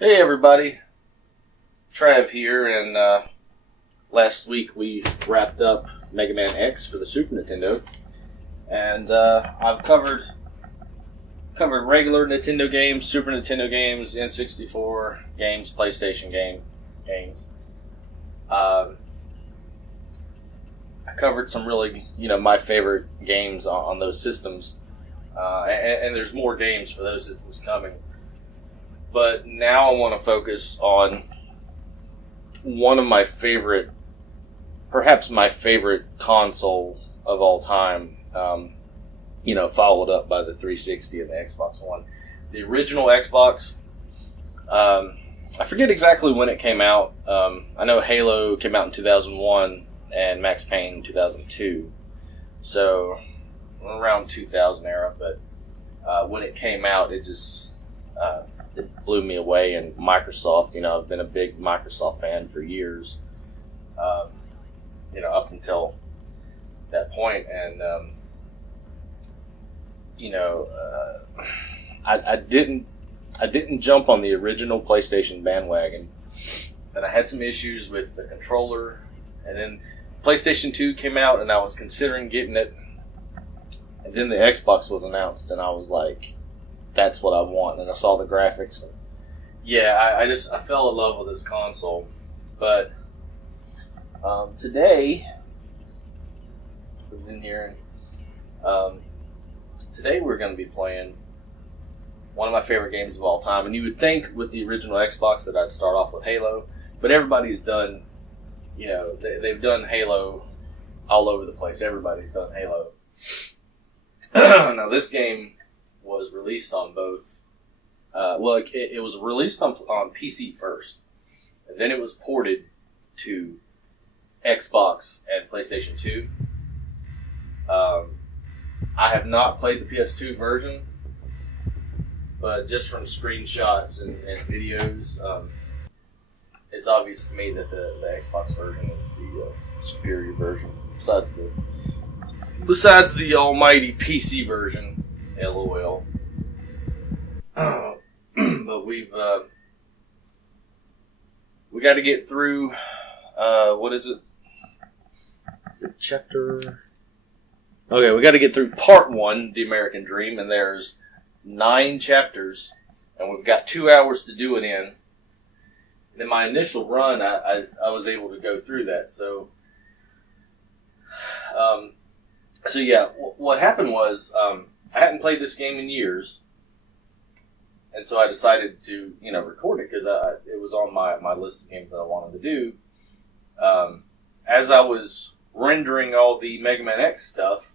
Hey everybody, Trav here, and last week we wrapped up Mega Man X for the Super Nintendo, and I've covered regular Nintendo games, Super Nintendo games, N64 games, PlayStation games. I covered some really, my favorite games on those systems, and there's more games for those systems coming. But now I want to focus on one of my favorite, perhaps my favorite console of all time, followed up by the 360 and the Xbox One. The original Xbox, I forget exactly when it came out. I know Halo came out in 2001 and Max Payne in 2002. So, around 2000 era, but when it came out, it just... it blew me away, and Microsoft, I've been a big Microsoft fan for years, up until that point, and, I didn't jump on the original PlayStation bandwagon, and I had some issues with the controller, and then PlayStation 2 came out, and I was considering getting it, and then the Xbox was announced, and I was like, that's what I want. And I saw the graphics. And I fell in love with this console. But today, in here, today we're going to be playing one of my favorite games of all time. And you would think with the original Xbox that I'd start off with Halo, but everybody's done, they've done Halo all over the place. Everybody's done Halo. Now this game was released on both. It was released on PC first, and then it was ported to Xbox and PlayStation 2. I have not played the PS2 version, but just from screenshots and videos, it's obvious to me that the Xbox version is the superior version, besides the almighty PC version. LOL. But we got to get through. What is it? Is it chapter? Okay, we got to get through part 1, The American Dream, and there's 9 chapters, and we've got 2 hours to do it in. And in my initial run, I was able to go through that. So what happened was. I hadn't played this game in years, and so I decided to, record it because it was on my list of games that I wanted to do. As I was rendering all the Mega Man X stuff,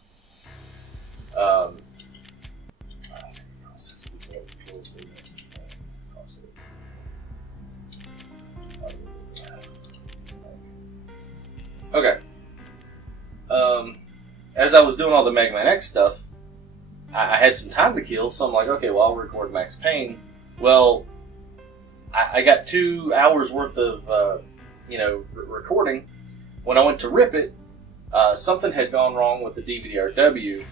as I was doing all the Mega Man X stuff, I had some time to kill, so I'm like, okay, well, I'll record Max Payne. Well, I got 2 hours worth of, recording. When I went to rip it, something had gone wrong with the DVD-RW.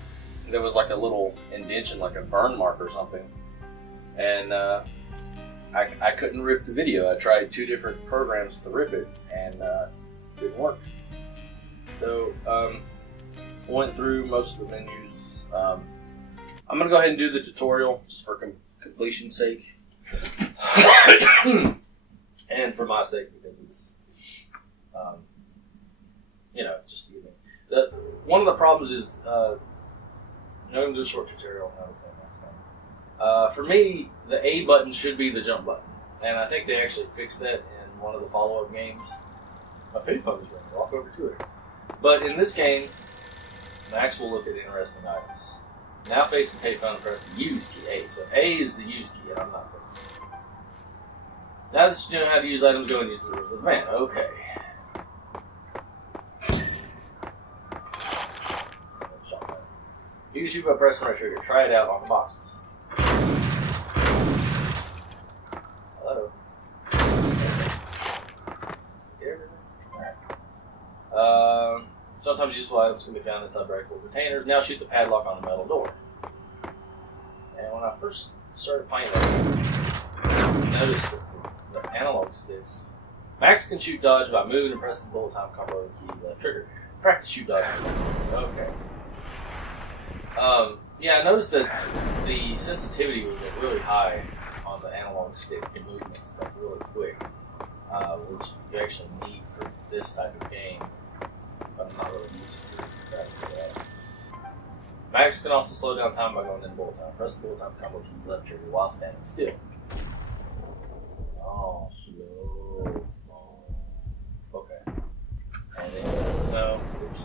There was like a little indentation, like a burn mark or something. And I couldn't rip the video. I tried 2 different programs to rip it, and it didn't work. So, I went through most of the menus. I'm going to go ahead and do the tutorial just for completion's sake. And for my sake, because it's, just to give me. One of the problems is, I'm going to do a short tutorial on how to play Max Payne. For me, the A button should be the jump button. And I think they actually fixed that in one of the follow-up games. My payphone is ringing. Walk over to it. But in this game, Max will look at interesting items. Now face the payphone and press the use key, A. So A is the use key, and I'm not pressing it. Now that you know how to use items, go and use the rules of the van. Okay. You can shoot by pressing the right trigger. Try it out on the boxes. Hello. Alright. Sometimes useful items can be found inside breakable containers. Now shoot the padlock on the metal door. And when I first started playing this, I noticed that analog sticks. Max can shoot dodge by moving and pressing the bullet time combo key left trigger. Practice shoot dodge. Okay. Yeah, I noticed that the sensitivity was like really high on the analog stick. The movements, it's like really quick, which you actually need for this type of game. But I'm not really used to that. Max can also slow down time by going into bullet time. Press the bullet time combo key left trigger while standing still. Oh, slow. Oh. Okay. And then, no. Oops.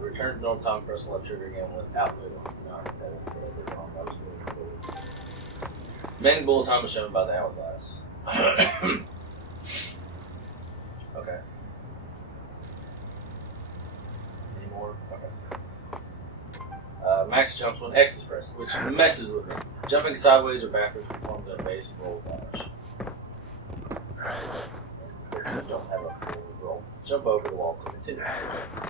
Return to normal time, press the left trigger again without moving. No, that's what I did wrong. That was really cool. Remaining bullet time is shown by the hourglass. Okay. Any more? Okay. Max jumps when X is pressed, which messes with me. Jumping sideways or backwards performs a base roll dash. Don't have a full roll. Jump over the wall to continue.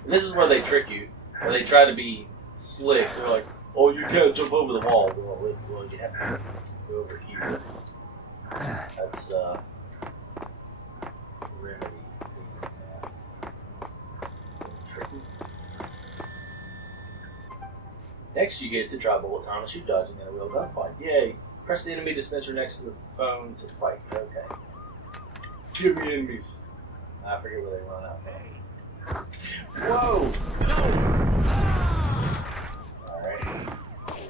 And this is where they trick you, where they try to be slick. They're like, oh, you can't jump over the wall. Well, you have to go over here. That's, remedy. Tricky. Next, you get to try bullet time and shoot dodging in a real gunfight. Yay! Press the enemy dispenser next to the phone to fight. Okay. Give me enemies. I forget where they run out from. Whoa! No! Alright.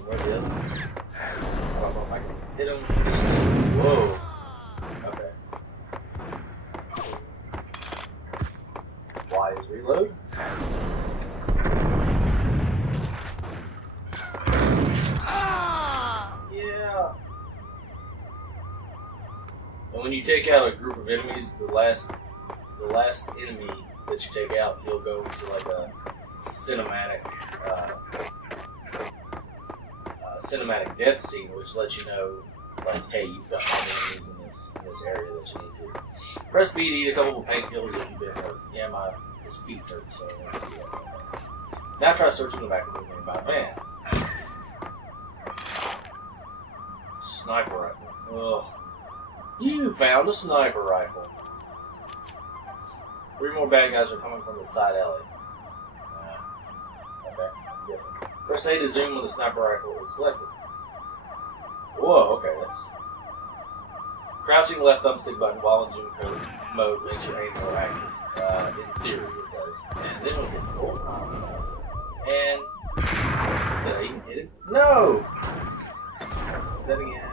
Where's the other one? I don't know if I can hit him. Whoa! Okay. Y is reload. Yeah! And when you take out a group of enemies, the last enemy that you take out, you'll go to like a cinematic death scene, which lets you know, like, hey, you've got all the enemies in this area that you need to. Press B to eat a couple of painkillers if you've been hurt. Yeah, his feet hurt, so let's do that. Now try searching the back of the room about man. Sniper rifle. Ugh. You found a sniper rifle. 3 more bad guys are coming from the side alley. Okay, I'm guessing. Press A to zoom when the sniper rifle is selected. Whoa, okay, that's... Crouching left thumbstick button while in zoom mode makes your aim more accurate. In theory, it does. And then we'll hit the gold time. And... Did I even hit it? No! Then again,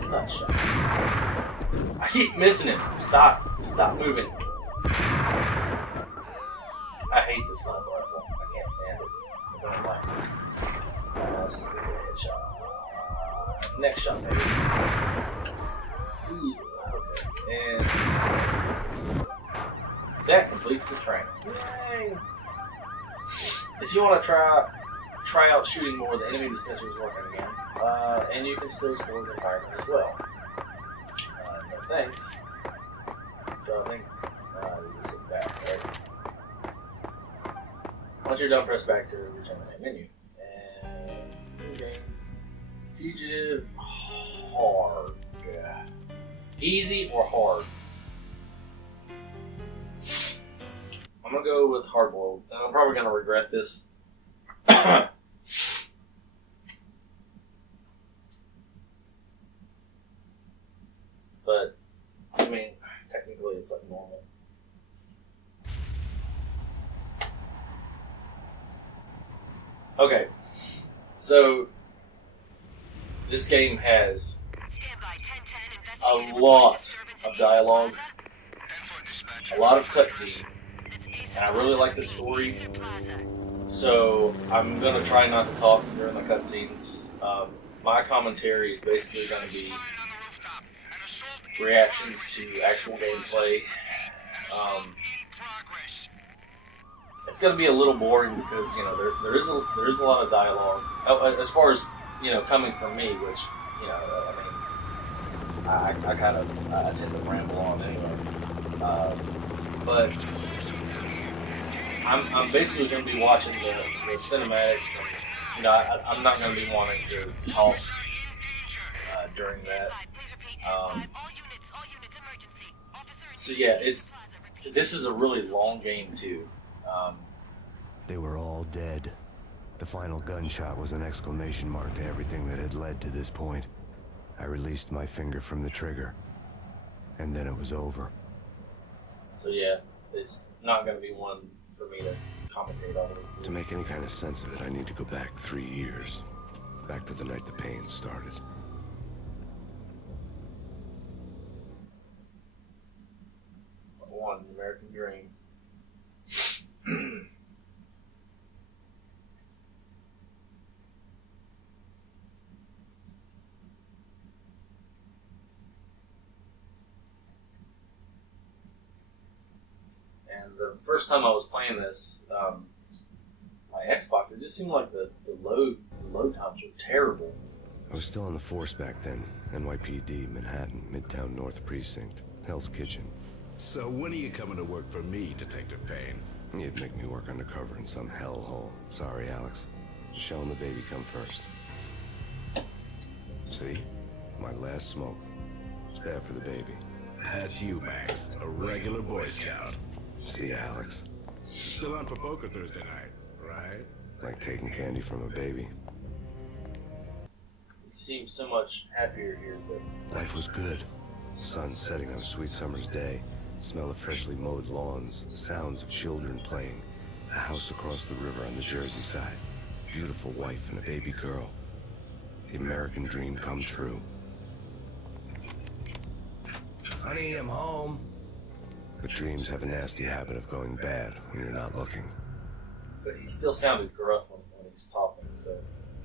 and... Not shot. I keep missing it. Stop moving. I hate this sniper rifle. I can't stand it. I don't like it. That's a good headshot. Next shot, maybe. Okay. And that completes the training. Yay! If you want to try out shooting more, the enemy dispenser is working again. And you can still explore the environment as well. No thanks. So I think you just hit back, right? Once you're done, press back to return the main menu. And okay. Fugitive, hard. Yeah. Easy or hard? I'm gonna go with hard boiled. And I'm probably gonna regret this. But I mean, technically it's like normal. Okay, so this game has a lot of dialogue, a lot of cutscenes, and I really like the story, so I'm going to try not to talk during the cutscenes. My commentary is basically going to be reactions to actual gameplay. It's going to be a little boring because there is a lot of dialogue as far as coming from me, which I kind of tend to ramble on anyway. But I'm basically going to be watching the cinematics, and I'm not going to be wanting to talk during that. So yeah, this is a really long game too. They were all dead. The final gunshot was an exclamation mark to everything that had led to this point. I released my finger from the trigger, and then it was over. So yeah, it's not going to be one for me to commentate all the way through. To make any kind of sense of it, I need to go back 3 years. Back to the night the pain started. One, American Dream. And the first time I was playing this, my Xbox, it just seemed like the load times were terrible. I was still on the force back then. NYPD, Manhattan, Midtown North Precinct, Hell's Kitchen. So when are you coming to work for me, Detective Payne? You'd make me work undercover in some hellhole. Sorry, Alex. Michelle and the baby come first. See? My last smoke. It's bad for the baby. That's you, Max. A regular Boy Scout. See ya, Alex. Still on for poker Thursday night, right? Like taking candy from a baby. He seems so much happier here, but... Life was good. Sun setting on a sweet summer's day. The smell of freshly mowed lawns. The sounds of children playing. A house across the river on the Jersey side. Beautiful wife and a baby girl. The American dream come true. Honey, I'm home. But dreams have a nasty habit of going bad when you're not looking. But he still sounded gruff when he's talking, so...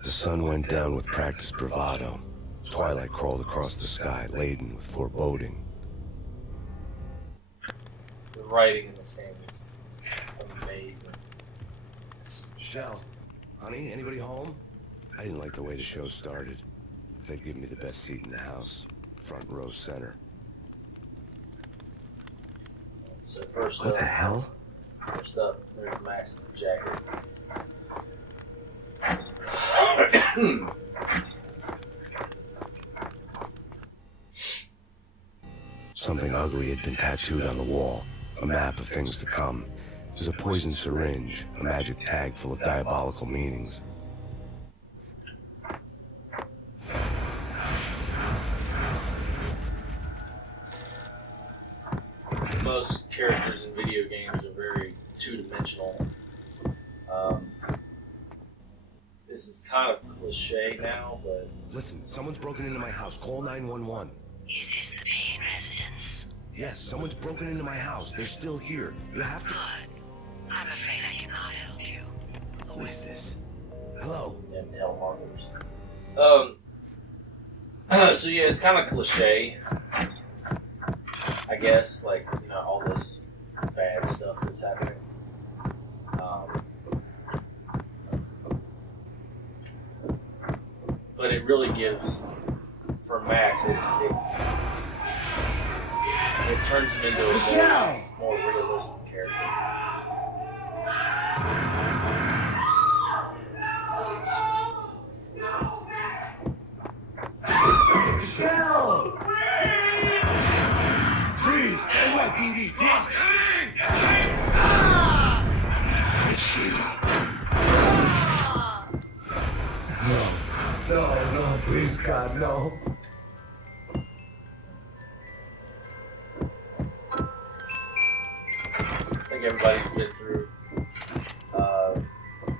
The sun went down with practiced bravado. Twilight crawled across the sky, laden with foreboding. The writing in this game is amazing. Michelle, honey, anybody home? I didn't like the way the show started. They'd give me the best seat in the house, front row center. So first What the hell? First up, there's Max's jacket. Something ugly had been tattooed on the wall. A map of things to come. It was a poison syringe, a magic tag full of diabolical meanings. Most characters in video games are very two-dimensional. This is kind of cliche now, but... Listen, someone's broken into my house. Call 911. Is this the Payne residence? Yes, someone's broken into my house. They're still here. You have to... Good. I'm afraid I cannot help you. Who is this? Hello? And telemarketers. So yeah, it's kind of cliche. I guess, like, you know, all this bad stuff that's happening. But it really gives, for Max, it turns him into a more realistic character. Michelle! Freeze! NYPD! It's coming! No, please, God, no. I think everybody's been through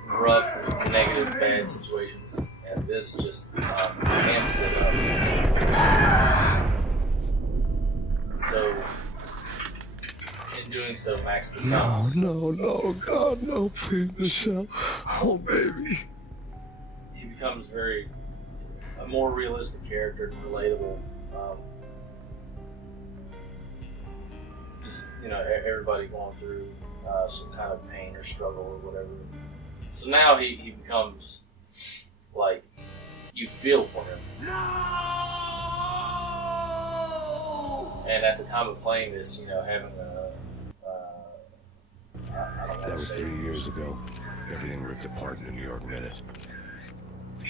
rough, negative, bad situations, and this just amps it up. So, in doing so, Max becomes... No, God, no, please, Michelle. Oh, baby. He becomes a more realistic character and relatable. Just, you know, everybody going through some kind of pain or struggle or whatever. So now he becomes, like, you feel for him. No! And at the time of playing this, you know, having That was 3 years ago. Everything ripped apart in the New York Minute.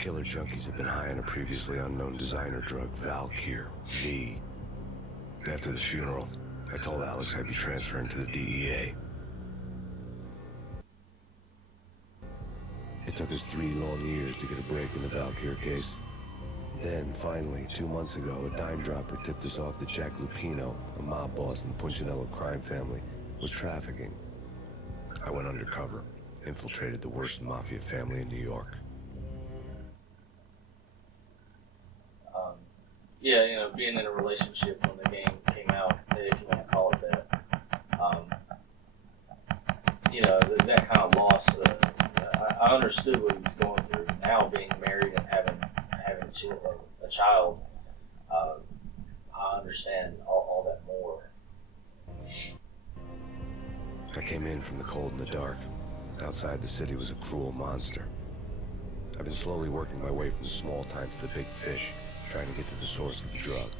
Killer junkies had been high on a previously unknown designer drug, Valkyr, V. After the funeral, I told Alex I'd be transferring to the DEA. It took us 3 long years to get a break in the Valkyr case. Then, finally, 2 months ago, a dime dropper tipped us off that Jack Lupino, a mob boss in the Punchinello crime family, was trafficking. I went undercover, infiltrated the worst mafia family in New York. Yeah, you know, being in a relationship when the game came out, if you want to call it that, you know, that kind of loss, I understood what he was going through. Now being married and having a child, I understand all that more. I came in from the cold and the dark. Outside the city was a cruel monster. I've been slowly working my way from the small time to the big fish, trying to get to the source of the drug.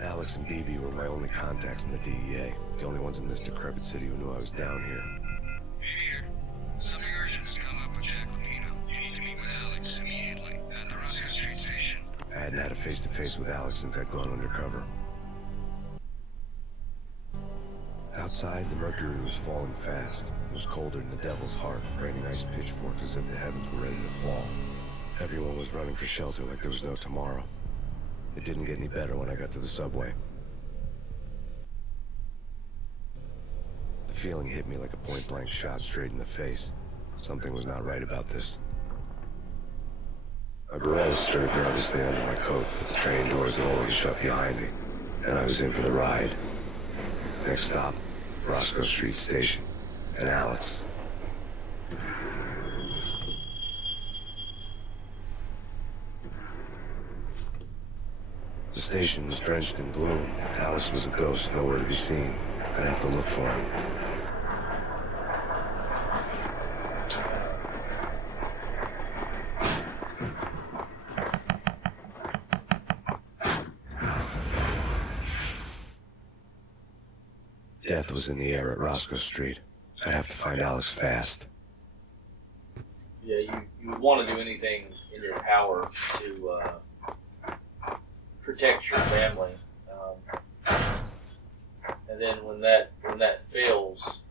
Alex and BB were my only contacts in the DEA, the only ones in this decrepit city who knew I was down here. Here. Something urgent has come up with Jack Lupino. You need to meet with Alex immediately at the Roscoe Street station. I hadn't had a face-to-face with Alex since I'd gone undercover. Outside, the mercury was falling fast. It was colder than the devil's heart, raining ice pitchforks as if the heavens were ready to fall. Everyone was running for shelter like there was no tomorrow. It didn't get any better when I got to the subway. The feeling hit me like a point-blank shot straight in the face. Something was not right about this. My Beretta stirred nervously under my coat, but the train doors had already shut behind me, and I was in for the ride. Next stop, Roscoe Street Station, and Alex. The station was drenched in gloom. Alex was a ghost, nowhere to be seen. I'd have to look for him. Death was in the air at Roscoe Street. I'd have to find Alex fast. Yeah, you would want to do anything in your power to protect your family, and then when that fails,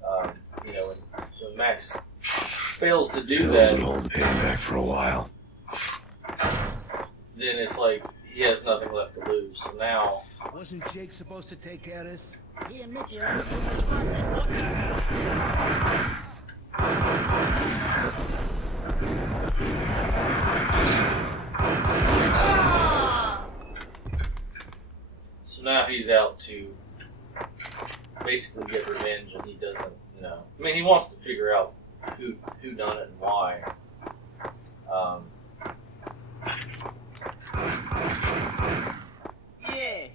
you know, when Max fails to do that, Doesn't hold the pain back for a while. then it's like he has nothing left to lose. So now, Wasn't Jake supposed to take care of this? He and Mickey are everything was fun. so now he's out to basically get revenge, and he doesn't, you know. I mean, he wants to figure out who done it and why. Yeah,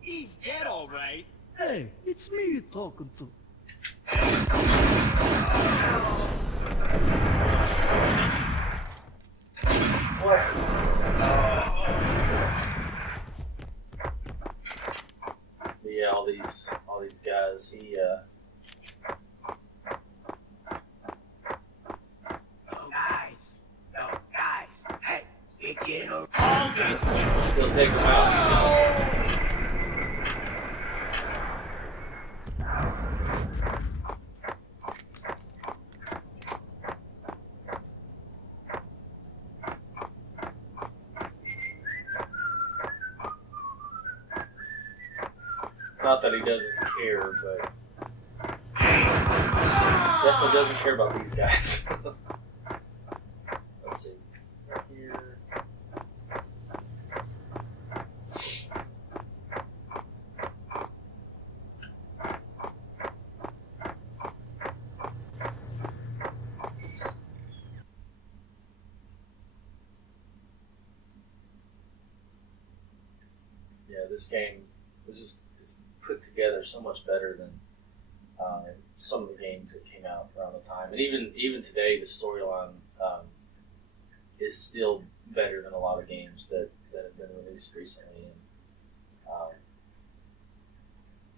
he's dead all right. Hey, it's me you're talking to. What? But yeah, all these guys. No guys, hey, you're getting a He'll take them out. Not that he doesn't care, but definitely doesn't care about these guys. Let's see. Right here. Yeah, this game was just put together so much better than some of the games that came out around the time, and even today, the storyline is still better than a lot of games that have been released recently.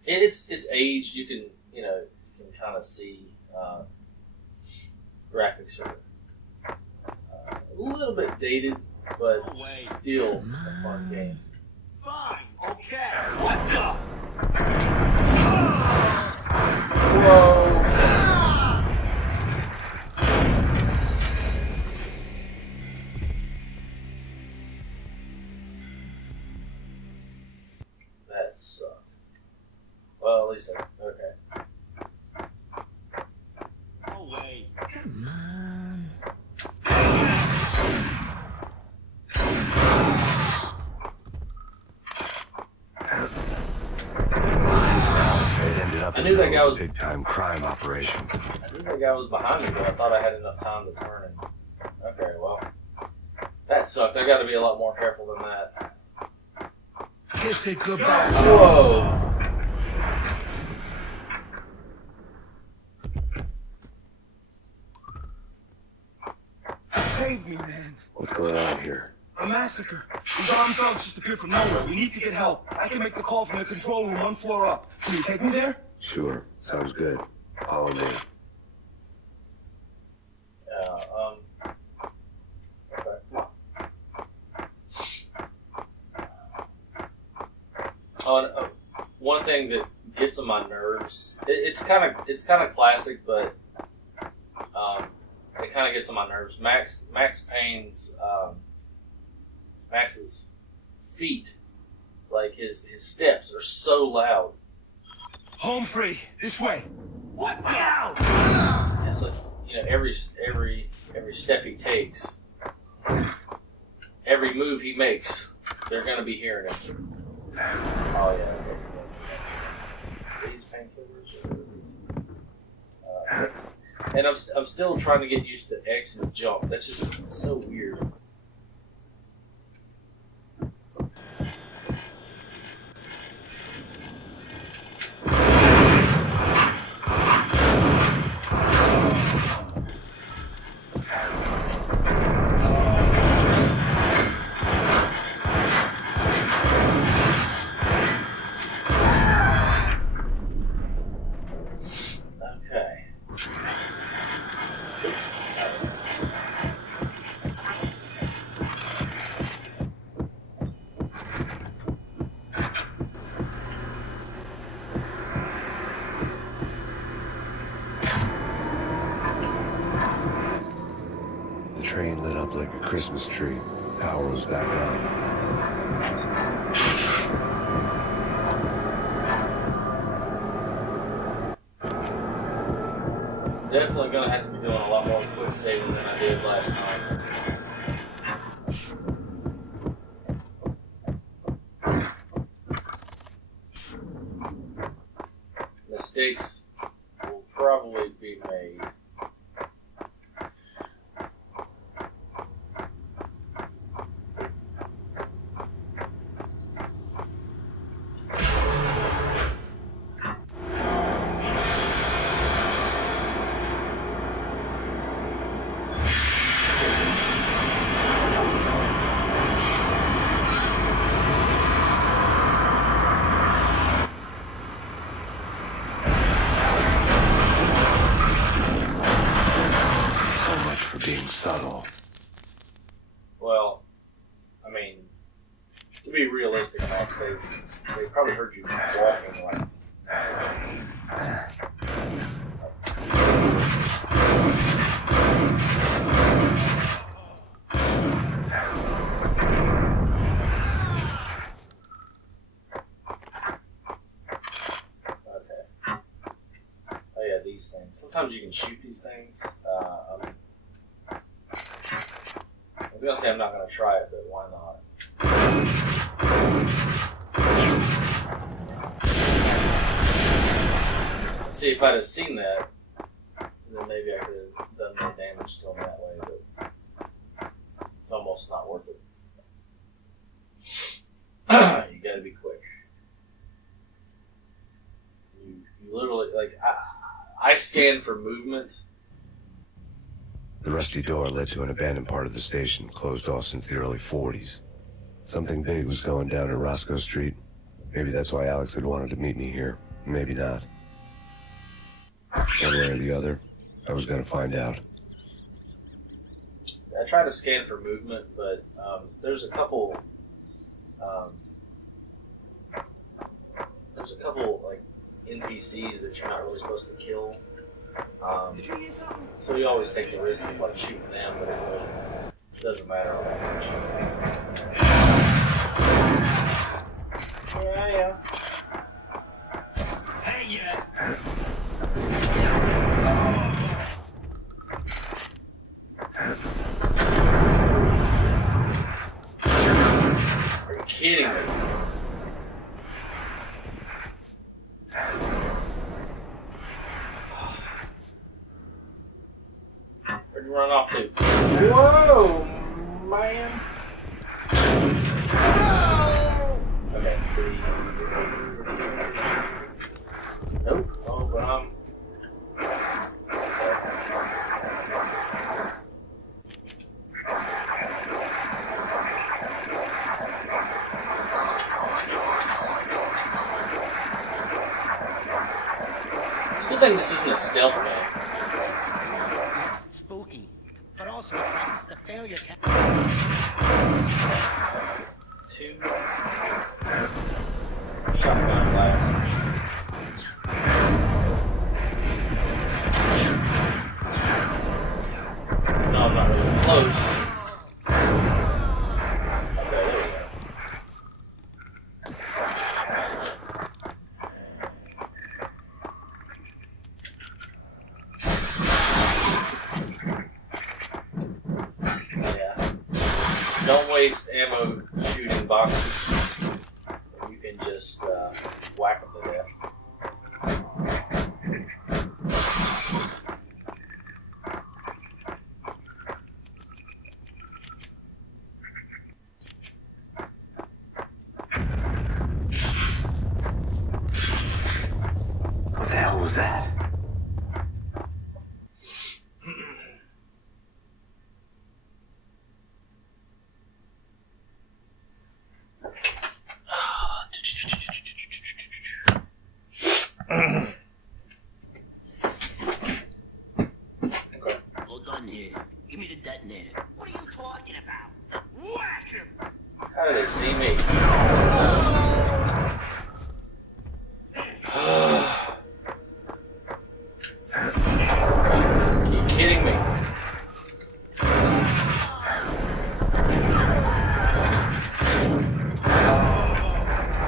And it's aged. You can kind of see graphics are a little bit dated but still a fun game. Fine, okay. What the? Whoa! That sucked. Well, at least okay. No way. Come on. It ended up I knew that guy was a big-time crime operation. I knew that guy was behind me, but I thought I had enough time to turn him. Okay, well, that sucked. I got to be a lot more careful than that. Kiss it goodbye. Whoa! Save me, man. What's going on here? A massacre. These armed thugs just appeared from nowhere. We need to get help. I can make the call from the control room 1 floor up. Can you take me there? Sure. Sounds good. Follow me. Okay, come on. One thing that gets on my nerves. It's kind of classic, but it kind of gets on my nerves. Max Payne's Max's feet, like his steps, are so loud. Home free. This way. What now? It's like, you know, every step he takes, every move he makes, they're gonna be hearing it. Oh yeah. These painkillers. And I'm still trying to get used to X's jump. That's just so weird. The train lit up like a Christmas tree. Power was back on. Definitely gonna have to be doing a lot more quick saving than I did last time. Mistakes will probably be made. Being subtle. Well, I mean, to be realistic, Max, they probably heard you walking like. Okay. Oh yeah, these things. Sometimes you can shoot these things. I was gonna say I'm not gonna try it, but why not? Let's see, if I'd have seen that, then maybe I could have done more damage to him that way, but it's almost not worth it. You gotta be quick. You literally, like, I scan for movement. The rusty door led to an abandoned part of the station, closed off since the early 40s. Something big was going down at Roscoe Street. Maybe that's why Alex had wanted to meet me here. Maybe not. One way or the other, I was going to find out. I try to scan for movement, but there's a couple like NPCs that you're not really supposed to kill. Did you hear something? So you always take the risk of like shooting them, but it really doesn't matter all that much. Yeah. Hey, yeah. Are you kidding me? Where'd you run off to? Whoa, man. Okay. Nope. Oh, but it's a good thing this isn't a stealth game. Spooky. But also, it's like the failure can. 2 shotgun blast. No, I'm not really close. Okay, there we go. Yeah. Don't waste ammo shooting boxes. You can just whack them to death. What the hell was that? Hold on here. Give me the detonator. What are you talking about? Whack him! How do they see me? Are you kidding me?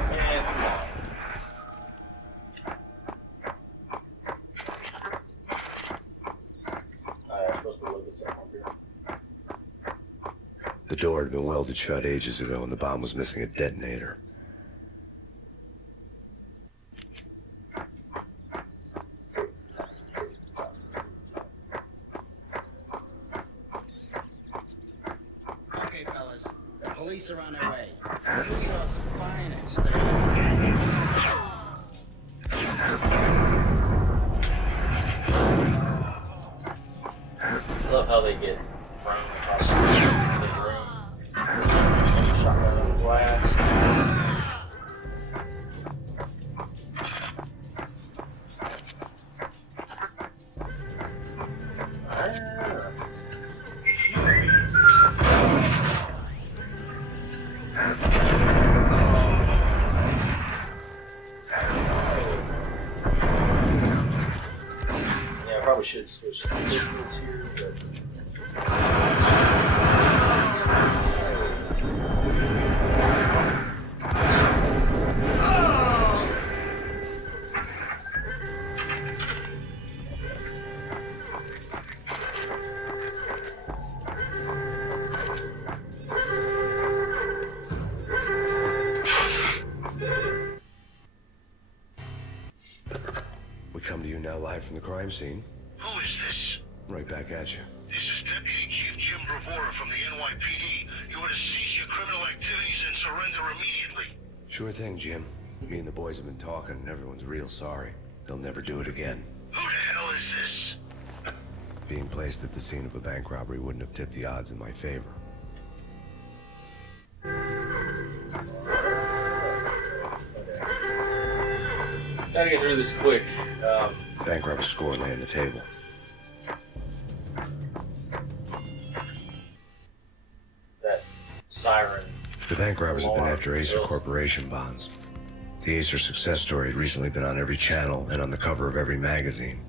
Man, come on. I'm supposed to look at something up here. The door had been welded shut ages ago and the bomb was missing a detonator. Okay, fellas. The police are on their way. New York's finest. I love how they get thrown across the room. Shotgun blast. Yeah, I probably should switch the distance here, but. We come to you now live from the crime scene. Who is this? Right back at you. This is Deputy Chief Jim Bravura from the NYPD. You are to cease your criminal activities and surrender immediately. Sure thing, Jim. Me and the boys have been talking and everyone's real sorry. They'll never do it again. Who the hell is this? Being placed at the scene of a bank robbery wouldn't have tipped the odds in my favor. Gotta get through this quick. Bank robber score lay on the table. The bank robbers have been Alarm. after Acer Corporation bonds. The Acer success story had recently been on every channel and on the cover of every magazine.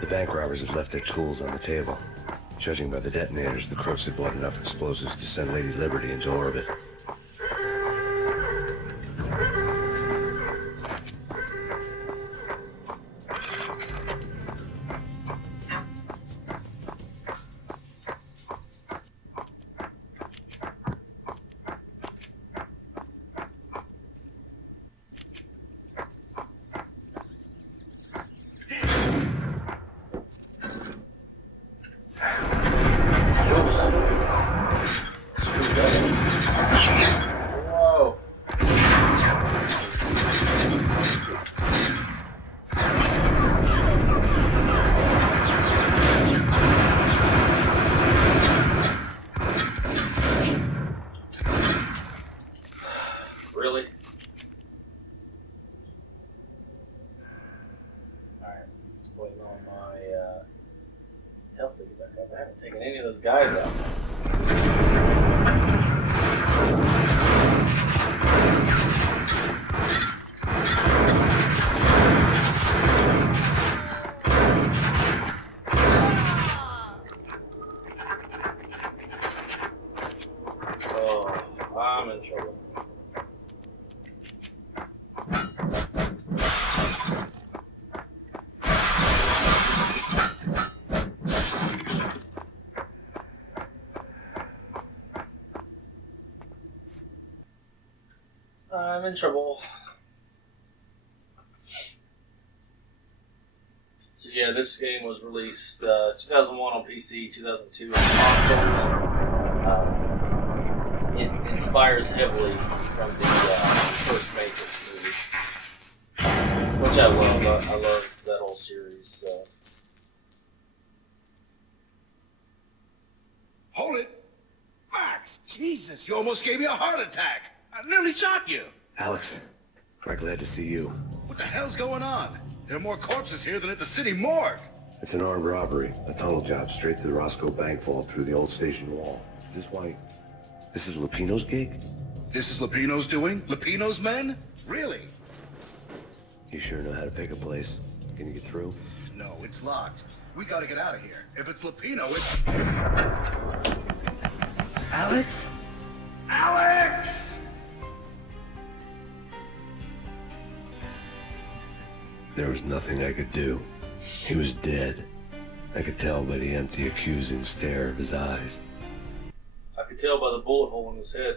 The bank robbers had left their tools on the table. Judging by the detonators, the crooks had bought enough explosives to send Lady Liberty into orbit. Whoa. Really? Alright, waiting on my health to get back up. I haven't taken any of those guys out. Oh, I'm in trouble. I'm in trouble. So yeah, this game was released 2001 on PC, 2002 on consoles. It inspires heavily from the first Matrix movie, which I love. I love that whole series. Hold it! Max! Jesus, you almost gave me a heart attack! I nearly shot you! Alex, quite glad to see you. What the hell's going on? There are more corpses here than at the city morgue! It's an armed robbery, a tunnel job straight to the Roscoe bank vault through the old station wall. Is this why... This is Lupino's gig? This is Lupino's doing? Lupino's men? Really? You sure know how to pick a place. Can you get through? No, it's locked. We gotta get out of here. If it's Lupino, it's... Alex? Alex! There was nothing I could do. He was dead. I could tell by the empty, accusing stare of his eyes. I could tell by the bullet hole in his head.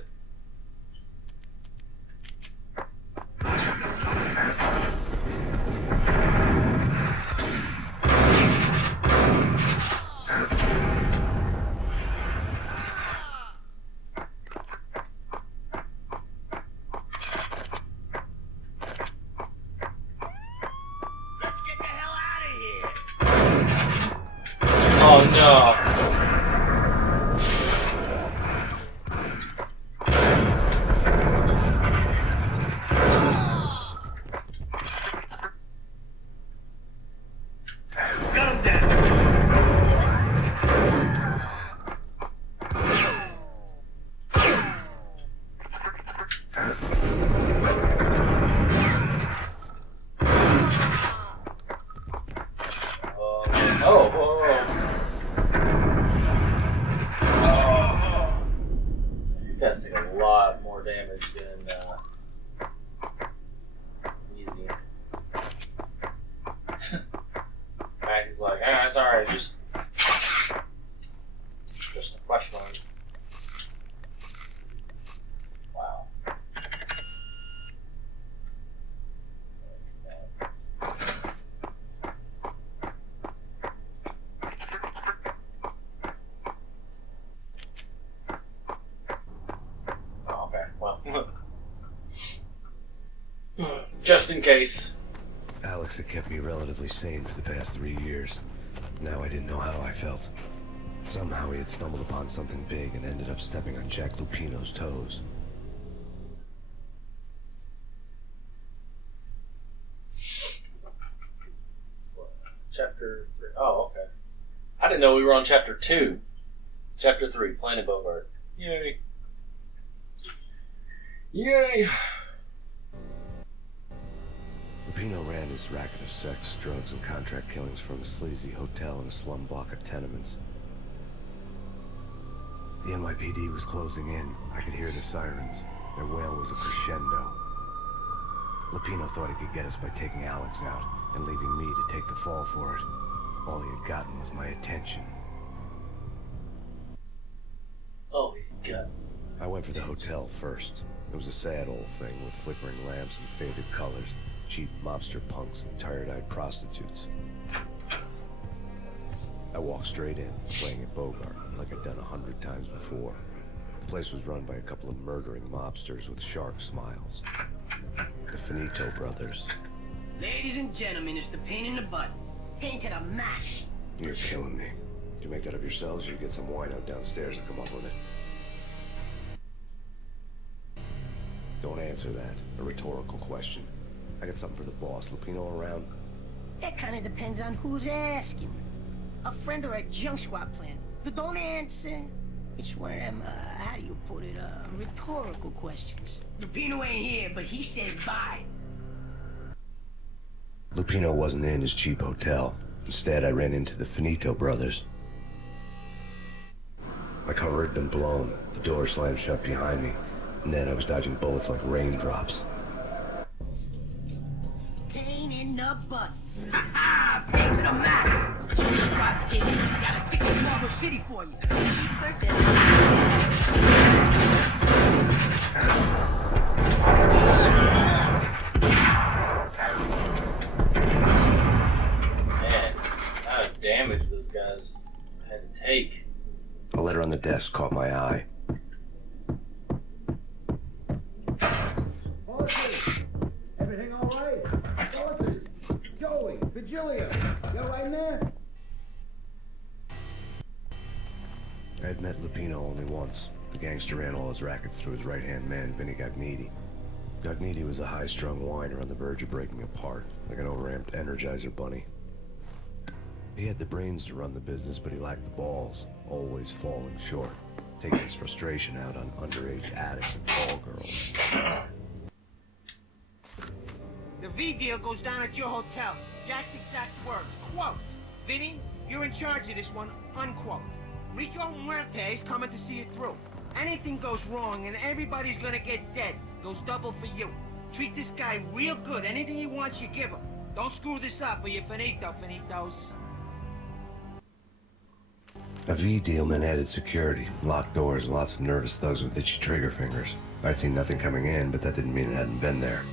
Oh no. These guys take a lot more damage than easy. Max is like, it's alright, just a flesh wound. Wow. Just in case. Alex had kept me relatively sane for the past 3 years. Now I didn't know how I felt. Somehow he had stumbled upon something big and ended up stepping on Jack Lupino's toes. chapter 3. Oh, okay. I didn't know we were on chapter 2. Chapter 3, Planet Bogart. Yay. Yay. Lupino ran his racket of sex, drugs, and contract killings from a sleazy hotel in a slum block of tenements. The NYPD was closing in. I could hear the sirens. Their wail was a crescendo. Lupino thought he could get us by taking Alex out and leaving me to take the fall for it. All he had gotten was my attention. Oh, God. I went for the hotel first. It was a sad old thing with flickering lamps and faded colors, cheap mobster punks and tired-eyed prostitutes. I walked straight in, playing at Bogart, like I'd done 100 times before. The place was run by a couple of murdering mobsters with shark smiles. The Finito brothers. Ladies and gentlemen, it's the pain in the butt. Pain to the max. You're killing me. Did you make that up yourselves, or you get some wine out downstairs to come up with it? Don't answer that. A rhetorical question. I got something for the boss. Lupino around? That kind of depends on who's asking. A friend or a junk squad plan. Don't answer. It's one of them, how do you put it, rhetorical questions. Lupino ain't here, but he said bye. Lupino wasn't in his cheap hotel. Instead, I ran into the Finito brothers. My cover had been blown. The door slammed shut behind me. And then I was dodging bullets like raindrops. Pain in the butt. Ha-ha! Pain to the max! Squad kid, got a ticket to Marble City for you. Happy birthday. Man, how much damage those guys had to take. A letter on the desk caught my eye. Horses! Everything all right? Horses! Joey! Virgilia! You all right in there? I had met Lupino only once. The gangster ran all his rackets through his right-hand man, Vinny Gagniti. Gagniti was a high-strung whiner on the verge of breaking apart, like an overamped Energizer bunny. He had the brains to run the business, but he lacked the balls, always falling short, taking his frustration out on underage addicts and call girls. The V deal goes down at your hotel. Jack's exact words, quote, Vinny, you're in charge of this one, unquote. Rico Muerte's coming to see it through. Anything goes wrong and everybody's gonna get dead. Goes double for you. Treat this guy real good. Anything he wants, you give him. Don't screw this up or you're finito, finitos. A V deal meant added security, locked doors, and lots of nervous thugs with itchy trigger fingers. I'd seen nothing coming in, but that didn't mean it hadn't been there.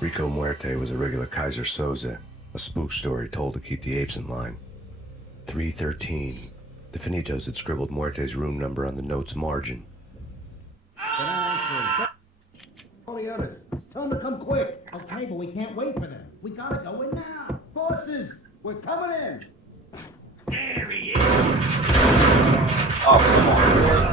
Rico Muerte was a regular Kaiser Soze, a spook story told to keep the apes in line. 313. The Finitos had scribbled Muerte's room number on the note's margin. Get on all the others. Tell them to come quick. Okay, but we can't wait for them. We gotta go in now. Bosses, we're coming in. There he is. Oh, come on, really?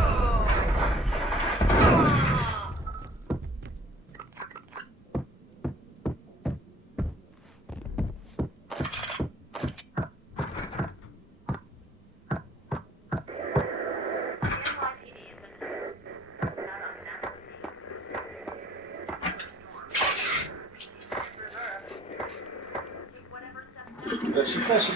Fishy.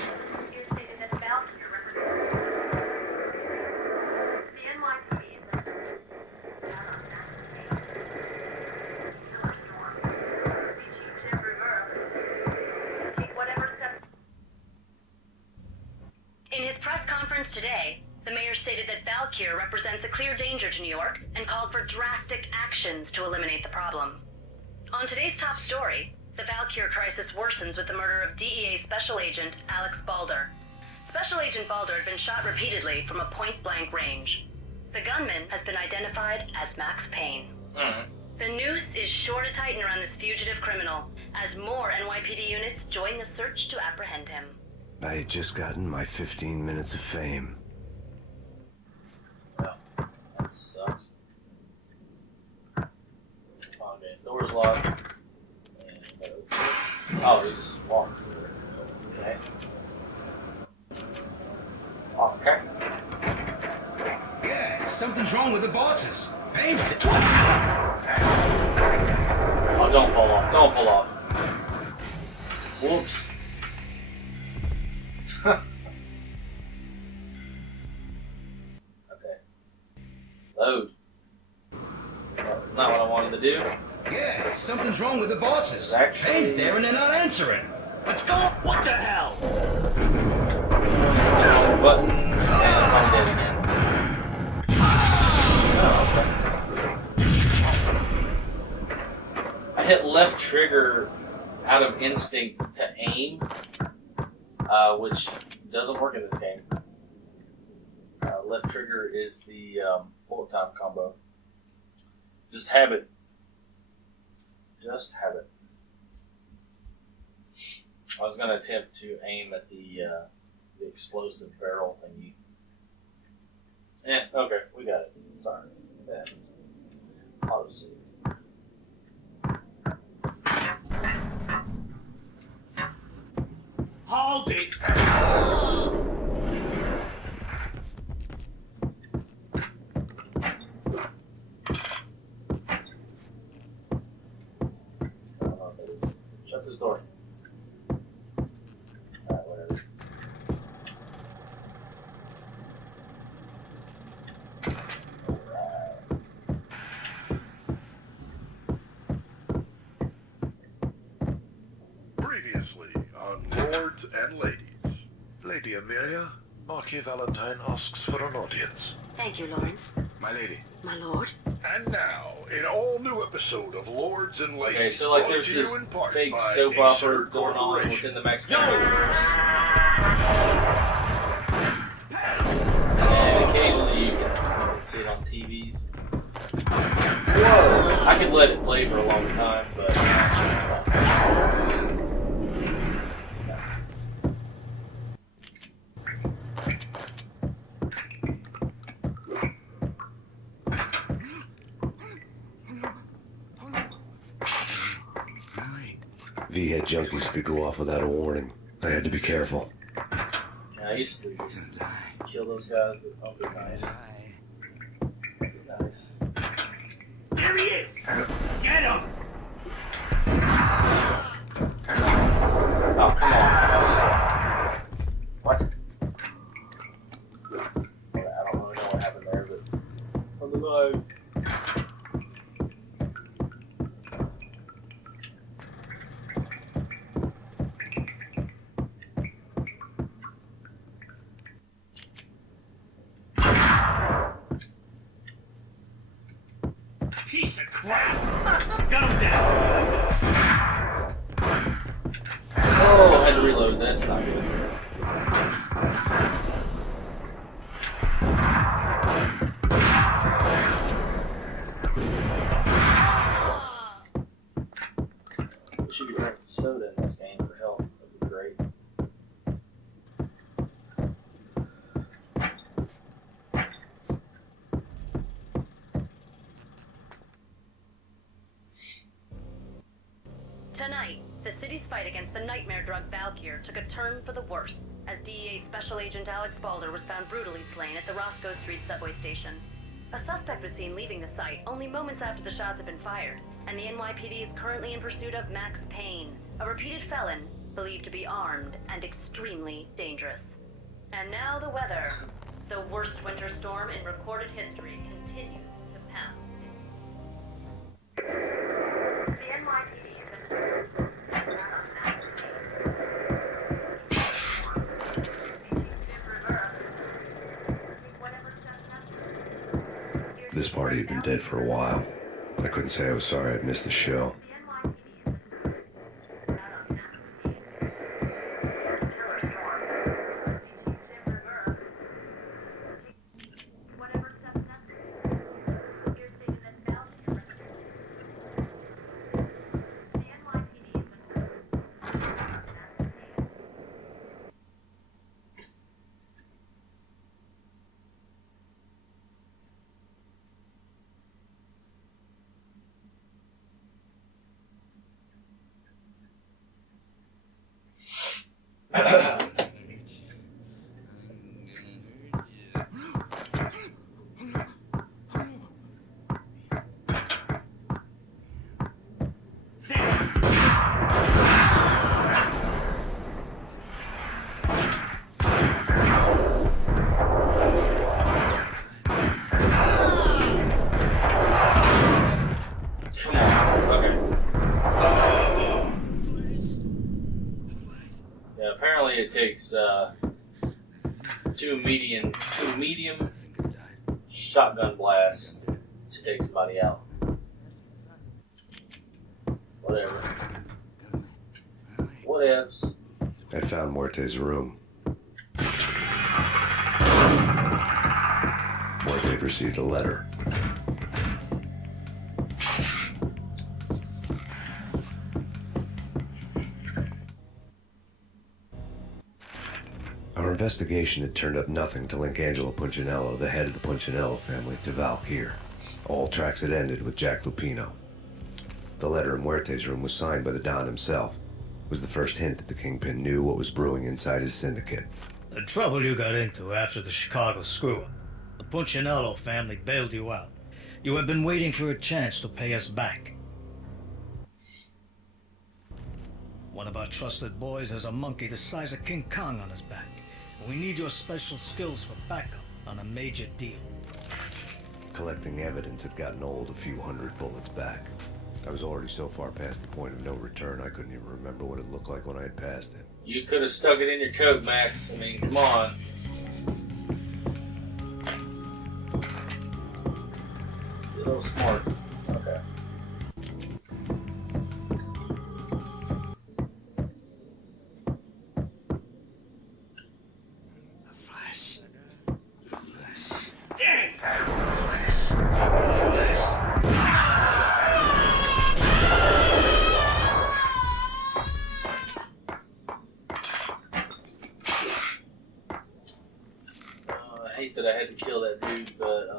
In his press conference today, the mayor stated that Valkyr represents a clear danger to New York and called for drastic actions to eliminate the problem. On today's top story, the Valkyr crisis worsens with the murder of DEA Special Agent Alex Balder. Special Agent Balder had been shot repeatedly from a point-blank range. The gunman has been identified as Max Payne. The noose is sure to tighten around this fugitive criminal as more NYPD units join the search to apprehend him. I had just gotten my 15 minutes of fame. Oh, that sucks. Oh man, door's locked. Oh, he just walked through it. Okay. Okay. Yeah, something's wrong with the bosses. Payne's Oh, don't fall off. Don't fall off. Whoops. Okay. Load. Not what I wanted to do. Yeah, something's wrong with the bosses. Actually... Payne's there and they're not answering. Let's go. What the hell? Button. And I'm dead again. Oh, okay. Awesome. I hit left trigger out of instinct to aim, which doesn't work in this game. Left trigger is the bullet time combo. Just have it. Just have it. I was going to attempt to aim at the explosive barrel thingy. Okay, we got it. Sorry. That happens. Auto save. Hold it! Shut this door. Alright, whatever. Previously on Lords and Ladies. Lady Amelia, Marquis Valentine asks for an audience. Thank you, Lawrence. My lady. My lord. And now, an all-new episode of Lords and Ladies. Okay, so like brought there's to you this in part fake by soap Acer opera going on Corporation. within the Max Payne universe. And occasionally you can see it on TVs. Whoa! I could let it play for a long time, but... V-head junkies could go off without a warning. I had to be careful. Yeah, I used to just kill those guys, but oh, be nice. Be nice. There he is! Get him! Oh, come on. What? I don't really know what happened there, but... I'm alive. Piece of crap! Gun him down! Oh, I had to reload. That's not good. We should be drinking soda in this game for health. That'd be great. Tonight, the city's fight against the nightmare drug Valkyr took a turn for the worse, as DEA Special Agent Alex Balder was found brutally slain at the Roscoe Street subway station. A suspect was seen leaving the site only moments after the shots had been fired, and the NYPD is currently in pursuit of Max Payne, a repeated felon believed to be armed and extremely dangerous. And now the weather. The worst winter storm in recorded history continues to pound the city. The NYPD has been This party had been dead for a while. I couldn't say I was sorry I'd missed the show. Yeah, apparently it takes two medium shotgun blasts to take somebody out. Whatever. Whatevs. I found Muerte's room. Muerte had received a letter. Our investigation had turned up nothing to link Angelo Punchinello, the head of the Punchinello family, to Valkyr. All tracks had ended with Jack Lupino. The letter in Muerte's room was signed by the Don himself. It was the first hint that the Kingpin knew what was brewing inside his syndicate. The trouble you got into after the Chicago screw-up. The Punchinello family bailed you out. You have been waiting for a chance to pay us back. One of our trusted boys has a monkey the size of King Kong on his back. We need your special skills for backup on a major deal. Collecting evidence had gotten old a few hundred bullets back. I was already so far past the point of no return, I couldn't even remember what it looked like when I had passed it. You could have stuck it in your coat, Max. I mean, come on. You're a little smart. Okay. I hate that I had to kill that dude, but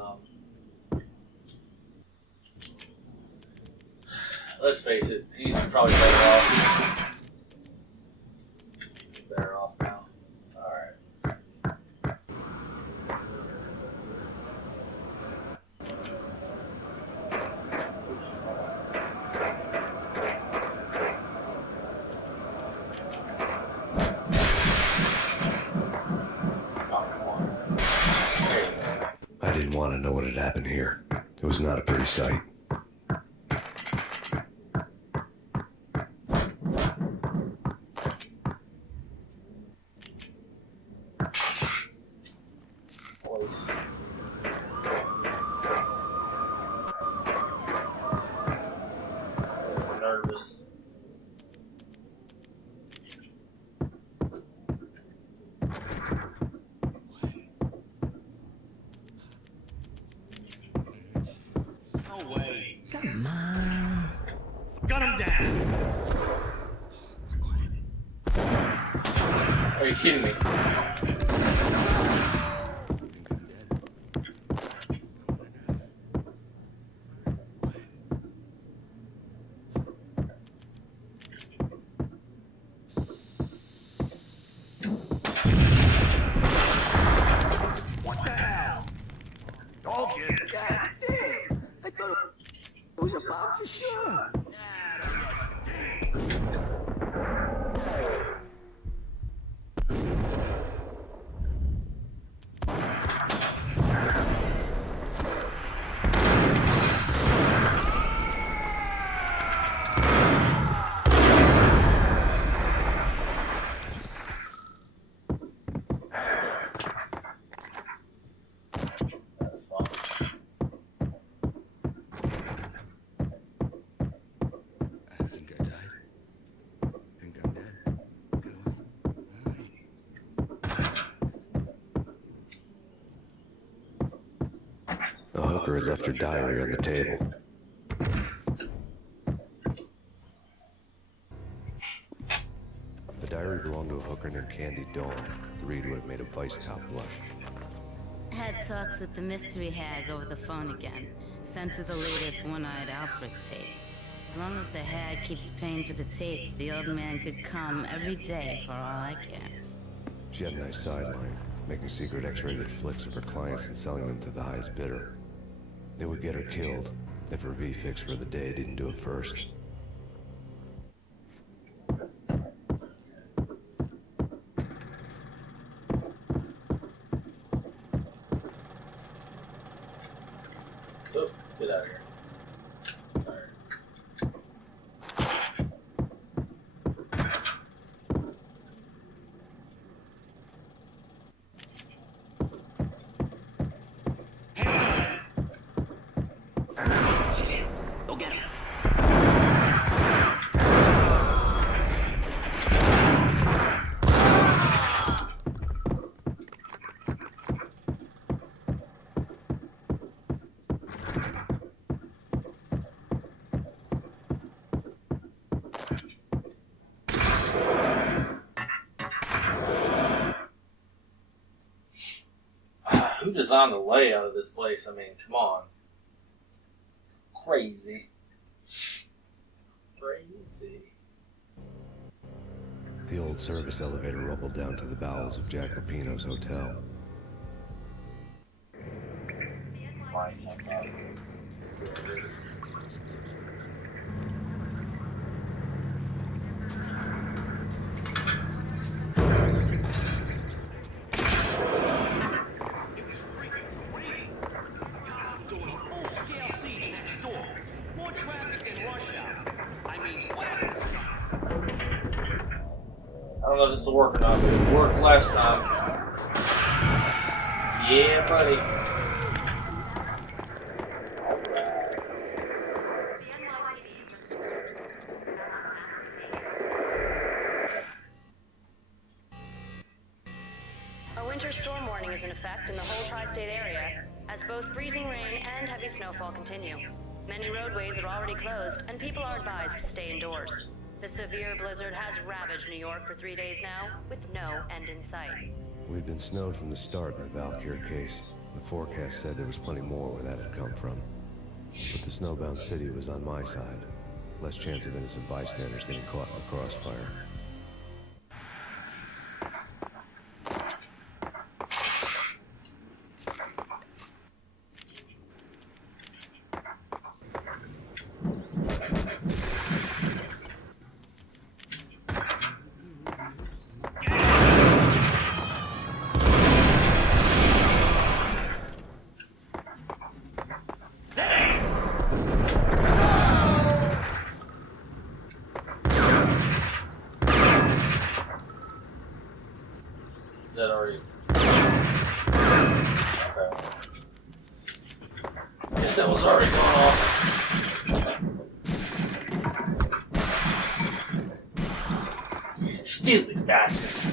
let's face it, he's probably better off. Better off now. Alright. I didn't want to know what had happened here. It was not a pretty sight. Boys. I'm nervous. No way. Come on. Gun him down. Are you kidding me? What the hell? Dog you. God damn. I thought it was about to shoot. That's fine. I think I died. I think I'm dead. Get away. The hooker had left her diary on the table. The diary belonged to a hooker named Candy Dawn. The read would have made a vice cop blush. Had talks with the mystery hag over the phone again. Sent her the latest one-eyed Alfred tape. As long as the hag keeps paying for the tapes, the old man could come every day for all I care. She had a nice sideline, making secret X-rated flicks of her clients and selling them to the highest bidder. They would get her killed if her V-fix for the day didn't do it first. Oh, get out of here. Alright. designed the layout of this place? I mean, come on. Crazy. Crazy. The old service elevator rumbled down to the bowels of Jack Lupino's hotel. Why sometime? I don't know if this will work or not, but it worked last time. Yeah, buddy. A winter storm warning is in effect in the whole tri-state area, as both freezing rain and heavy snowfall continue. Many roadways are already closed, and people are advised to stay indoors. The severe blizzard has ravaged New York for 3 days now, with no end in sight. We'd been snowed from the start in the Valkyr case. The forecast said there was plenty more where that had come from. But the snowbound city was on my side. Less chance of innocent bystanders getting caught in the crossfire. That already. Okay. Guess that one's already gone off. Stupid Nazis.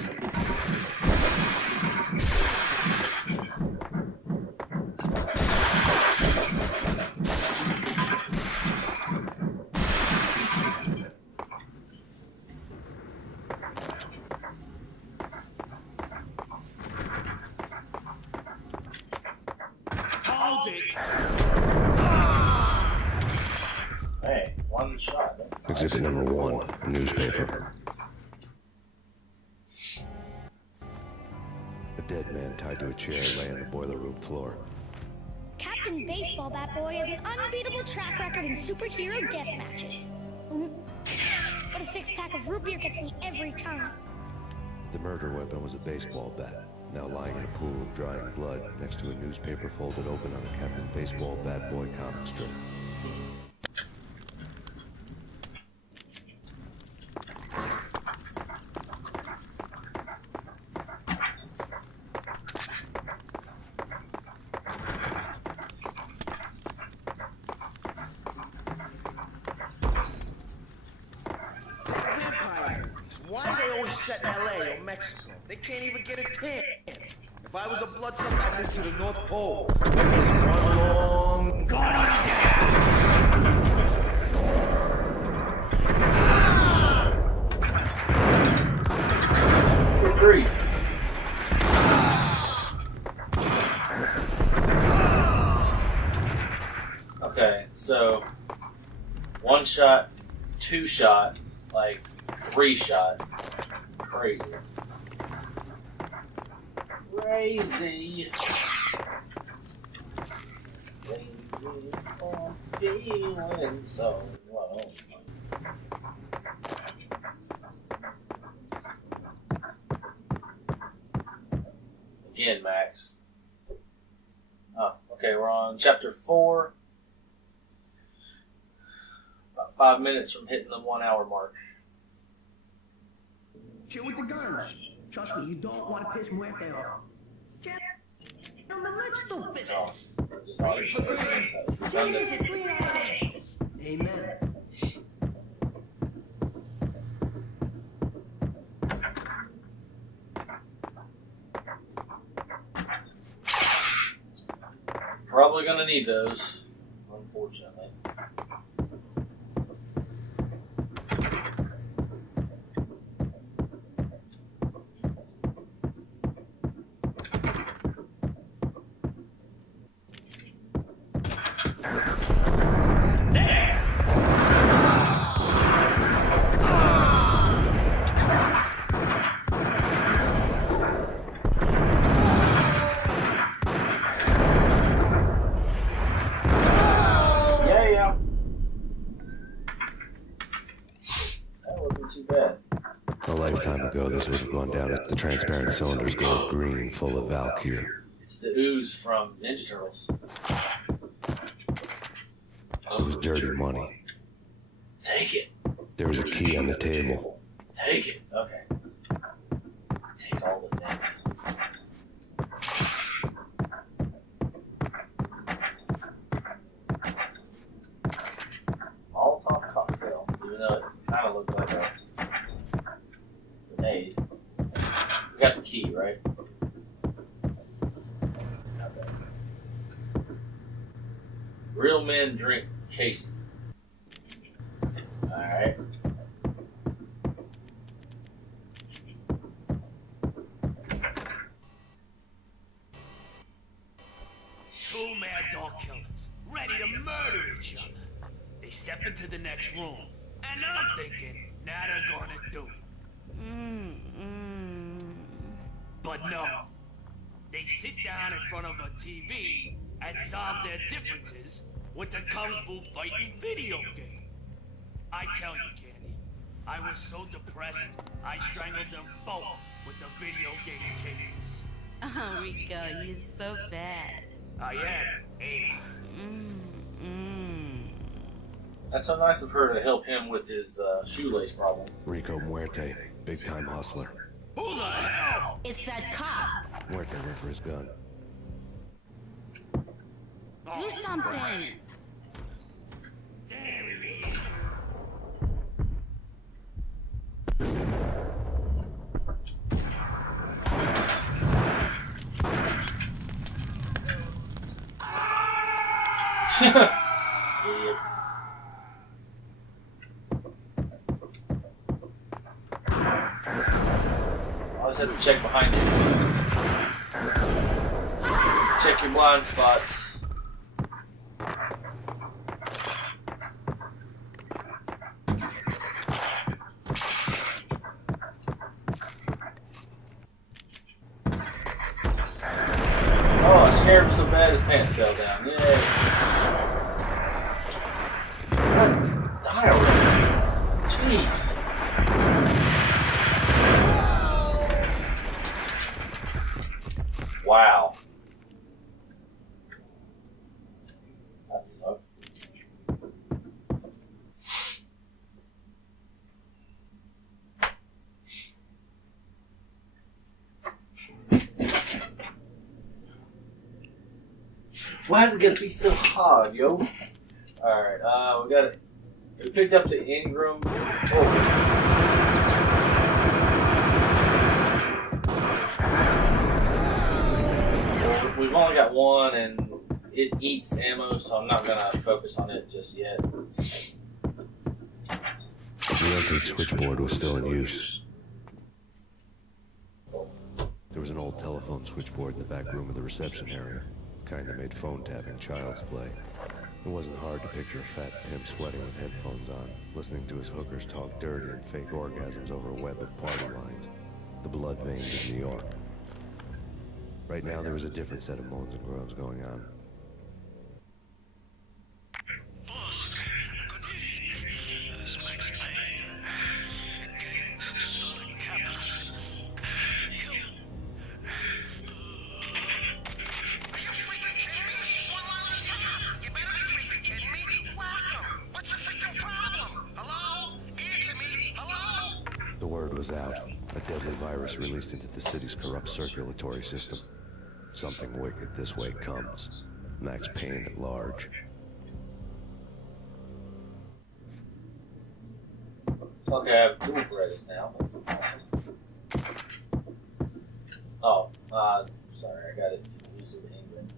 Hey, one shot. Exhibit number 1, a newspaper. A dead man tied to a chair lay on the boiler room floor. Captain Baseball Bat Boy has an unbeatable track record in superhero death matches. But a 6-pack of root beer gets me every time. The murder weapon was a baseball bat, now lying in a pool of drying blood next to a newspaper folded open on a Captain Baseball Bat Boy comic strip. Why do they always set in LA or Mexico? They can't even get a tan. If I was a bloodsucker, I'd move to the North Pole. It was one long gun down. Good grief. Okay, so 1 shot, 2 shot, like 3 shot. Crazy. Crazy. I'm feeling so low. Again, Max. Oh, okay, we're on chapter 4. About 5 minutes from hitting the 1 hour mark. Chill with the guns. Trust me, you don't want to piss Muerte off. Gentlemen, let's do business. Amen. Probably gonna need those, unfortunately. down, the transparent cylinders glow green, full of Valkyr. It's the ooze from Ninja Turtles. It was dirty money. Take it. There was a key on the table. Take it. Okay. Take all the things. Molotov cocktail, even though it kind of looked like a grenade. We got the key, right? Okay. Real men drink casing. Alright. Two mad dog killers, ready to murder each other. They step into the next room, and I'm thinking, now they're gonna do it. But no. They sit down in front of a TV and solve their differences with the Kung Fu fighting video game. I tell you, Candy, I was so depressed, I strangled them both with the video game cadence. Oh, Rico, you're so bad. I am, ain't I? That's so nice of her to help him with his shoelace problem. Rico Muerte, big-time hustler. Who the hell? It's that cop. Muerte went for his gun. Do something. Idiots. Always have to check behind you. Check your blind spots. Oh, I scared him so bad his pants fell down. Yay. What? Die already. Jeez. Wow. That sucked. Why is it gonna be so hard, yo? Alright, we got it. We picked up the Ingram. Oh. We've only got one, and it eats ammo, so I'm not gonna focus on it just yet. The antique switchboard was still in use. There was an old telephone switchboard in the back room of the reception area. Kind that made phone tapping child's play. It wasn't hard to picture a fat pimp sweating with headphones on, listening to his hookers talk dirty and fake orgasms over a web of party lines. The blood veins of New York. Right now, there was a different set of moans and groans going on. Boss, good evening. This is Max Payne. Game stolen capitalism. You killed him. Are you freaking kidding me? This is one lousy cop. You better be freaking kidding me. Welcome. What's the freaking problem? Hello? Answer me. Hello? The word was out. A deadly virus released into the city's corrupt circulatory system. Something wicked this way comes. Max Payne at large. Okay, I have dual Berettas now. That's awesome. Oh, sorry, I got it. Use of England.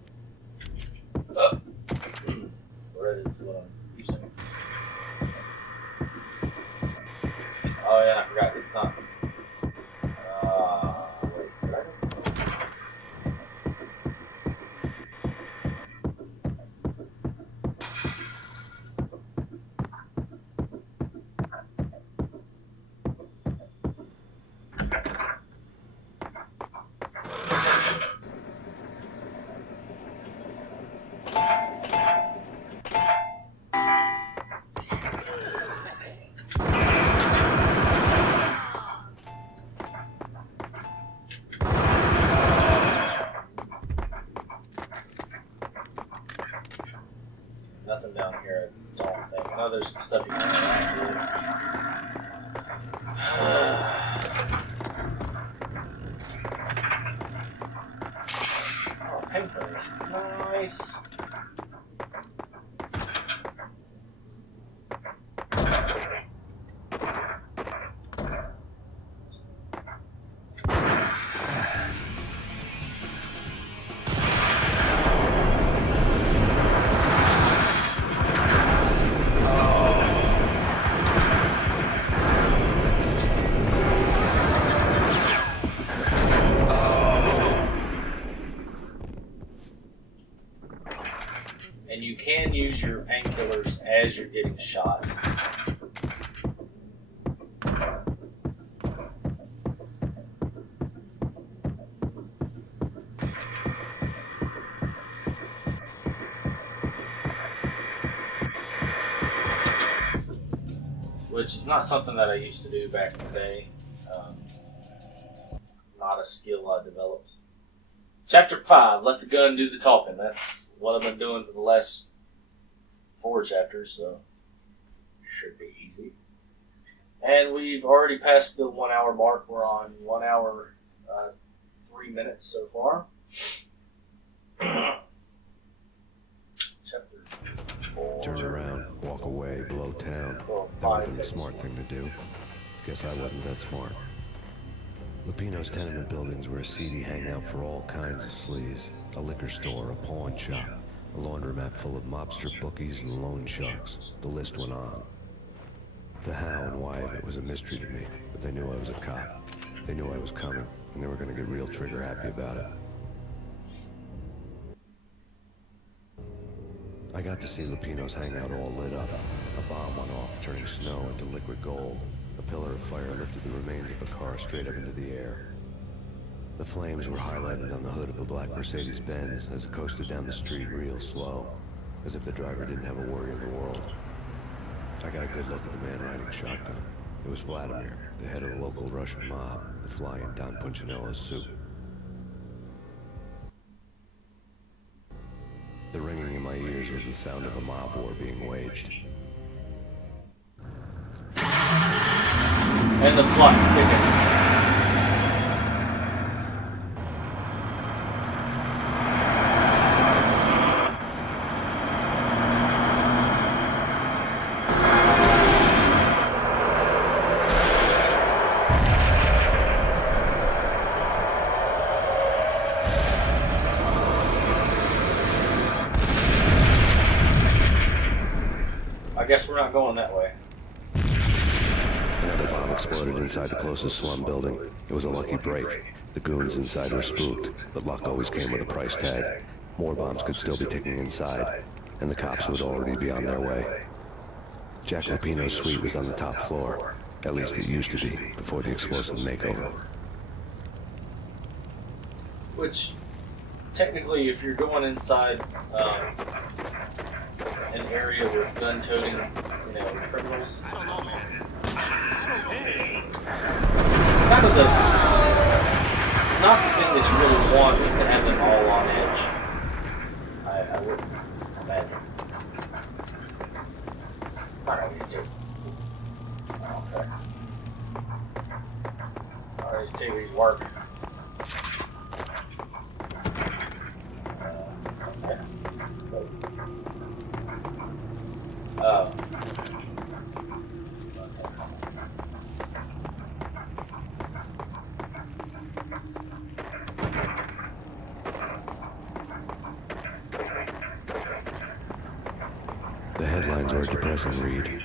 Beretta is what I'm using. Oh yeah, I forgot this not. Wait, did I? here. That's all I'm thinking. I know there's some stuff you can interact with. Oh, painkillers. Nice. And you can use your painkillers as you're getting shot. Which is not something that I used to do back in the day. Not a skill I developed. Chapter 5, let the gun do the talking. That's what I've been doing for the last 4 chapters, so should be easy. And we've already passed the 1 hour mark. We're on 1 hour, 3 minutes so far. Chapter 4. Turn around, walk away, blow town. Well, That would have been the smart thing to do. Guess I wasn't that smart. Lupino's tenement buildings were a seedy hangout for all kinds of sleaze. A liquor store, a pawn shop, a laundromat full of mobster bookies and loan sharks. The list went on. The how and why of it was a mystery to me, but they knew I was a cop. They knew I was coming, and they were going to get real trigger happy about it. I got to see Lupino's hangout all lit up. A bomb went off, turning snow into liquid gold. A pillar of fire lifted the remains of a car straight up into the air. The flames were highlighted on the hood of a black Mercedes-Benz as it coasted down the street real slow, as if the driver didn't have a worry in the world. I got a good look at the man riding shotgun. It was Vladimir, the head of the local Russian mob, the fly in Don Punchinello's suit. The ringing in my ears was the sound of a mob war being waged. And the plot thickens. I guess we're not going that way. Another bomb exploded inside the closest slum building. It was a lucky break. The goons inside were spooked, but luck always came with a price tag. More bombs could still be ticking inside, and the cops would already be on their way. Jack Lupino's suite was on the top floor. At least it used to be, before the explosive makeover. Which, technically, if you're going inside an area with gun-toting, criminals, I don't know, man. it's kind of not the thing that you really want is to have them all on edge. I wouldn't imagine. I don't know what you do. Okay. Alright, take these work. Okay. Oh. The headlines were a depressing read.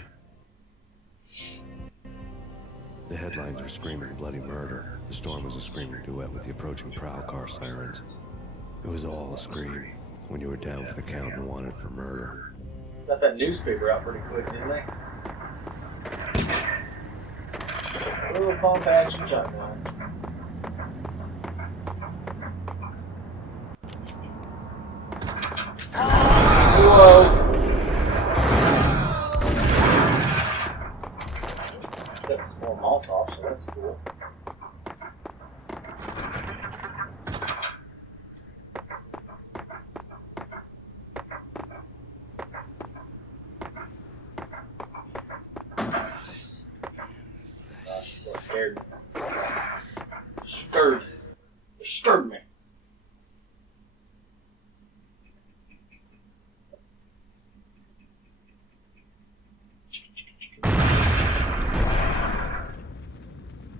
The headlines were screaming bloody murder. The storm was a screaming duet with the approaching prowl car sirens. It was all a scream when you were down for the count and wanted for murder. Got that newspaper out pretty quick, didn't they? A little pump action shotgun. Whoa! Got some more Molotov, so that's cool. scared me. Scared me.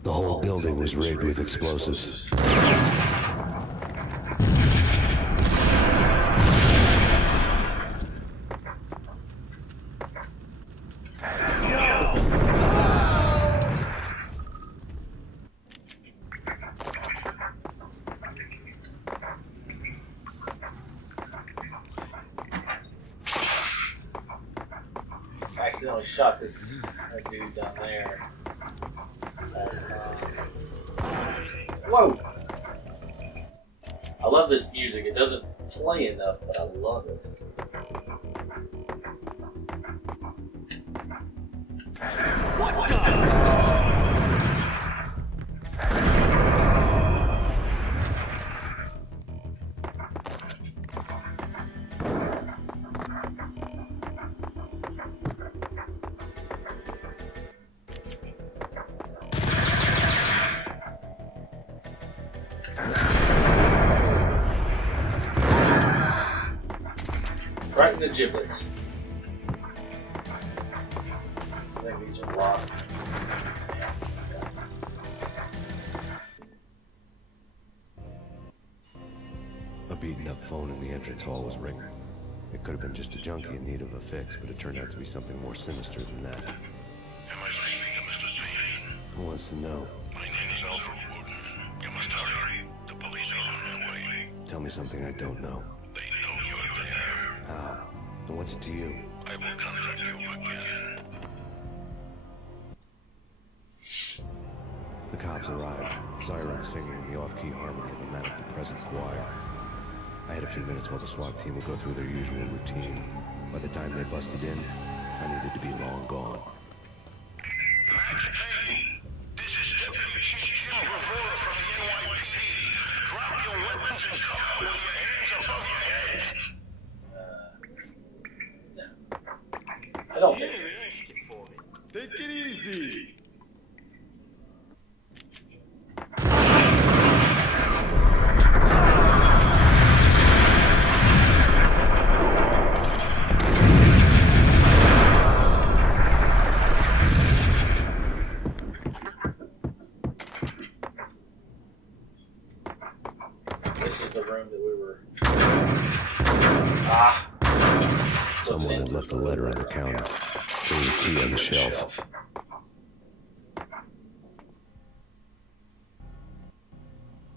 The whole building was rigged with explosives. I accidentally shot this dude down there last time. Whoa! I love this music. It doesn't play enough, but I love it. What the? Right in the giblets. I think these are locked. Yeah. A beaten up phone in the entrance hall was ringing. It could have been just a junkie in need of a fix, but it turned out to be something more sinister than that. Am I speaking to Mr. Payne? Who wants to know? My name is Alfred Wooden. You must hurry. The police are on their way. Tell me something I don't know. They know you're there. How? And what's it to you? I will contact you again. The cops arrived, sirens singing in the off-key harmony of a manic depressant choir. I had a few minutes while the SWAT team would go through their usual routine. By the time they busted in, I needed to be long gone. Max Payne, this is Deputy Chief Jim Bravura from the NYPD. Drop your weapons and come out with your hands above your head. I don't think so. Take it easy. This is the room that we were. Someone had left a letter on the counter. There was a key on the shelf.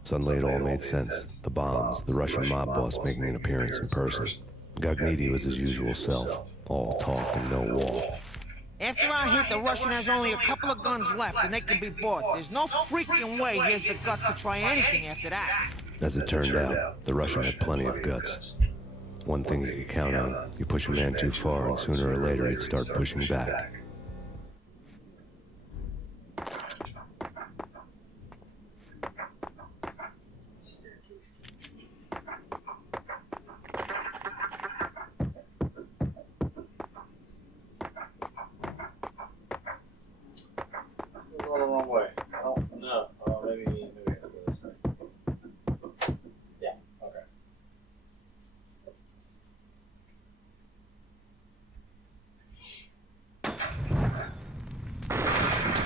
Suddenly it all made sense. The bombs, the Russian mob boss making an appearance in person. Gagnidi was his usual self. All talk and no walk. After our hit, the Russian has only a couple of guns left, and they can be bought. There's no freaking way he has the guts to try anything after that. As it turned out, the Russian had plenty of guts. One thing you could count on, you push a man too far and sooner or later he'd start pushing back. We're going the wrong way. I don't know. Maybe I have to go this way. Yeah, okay.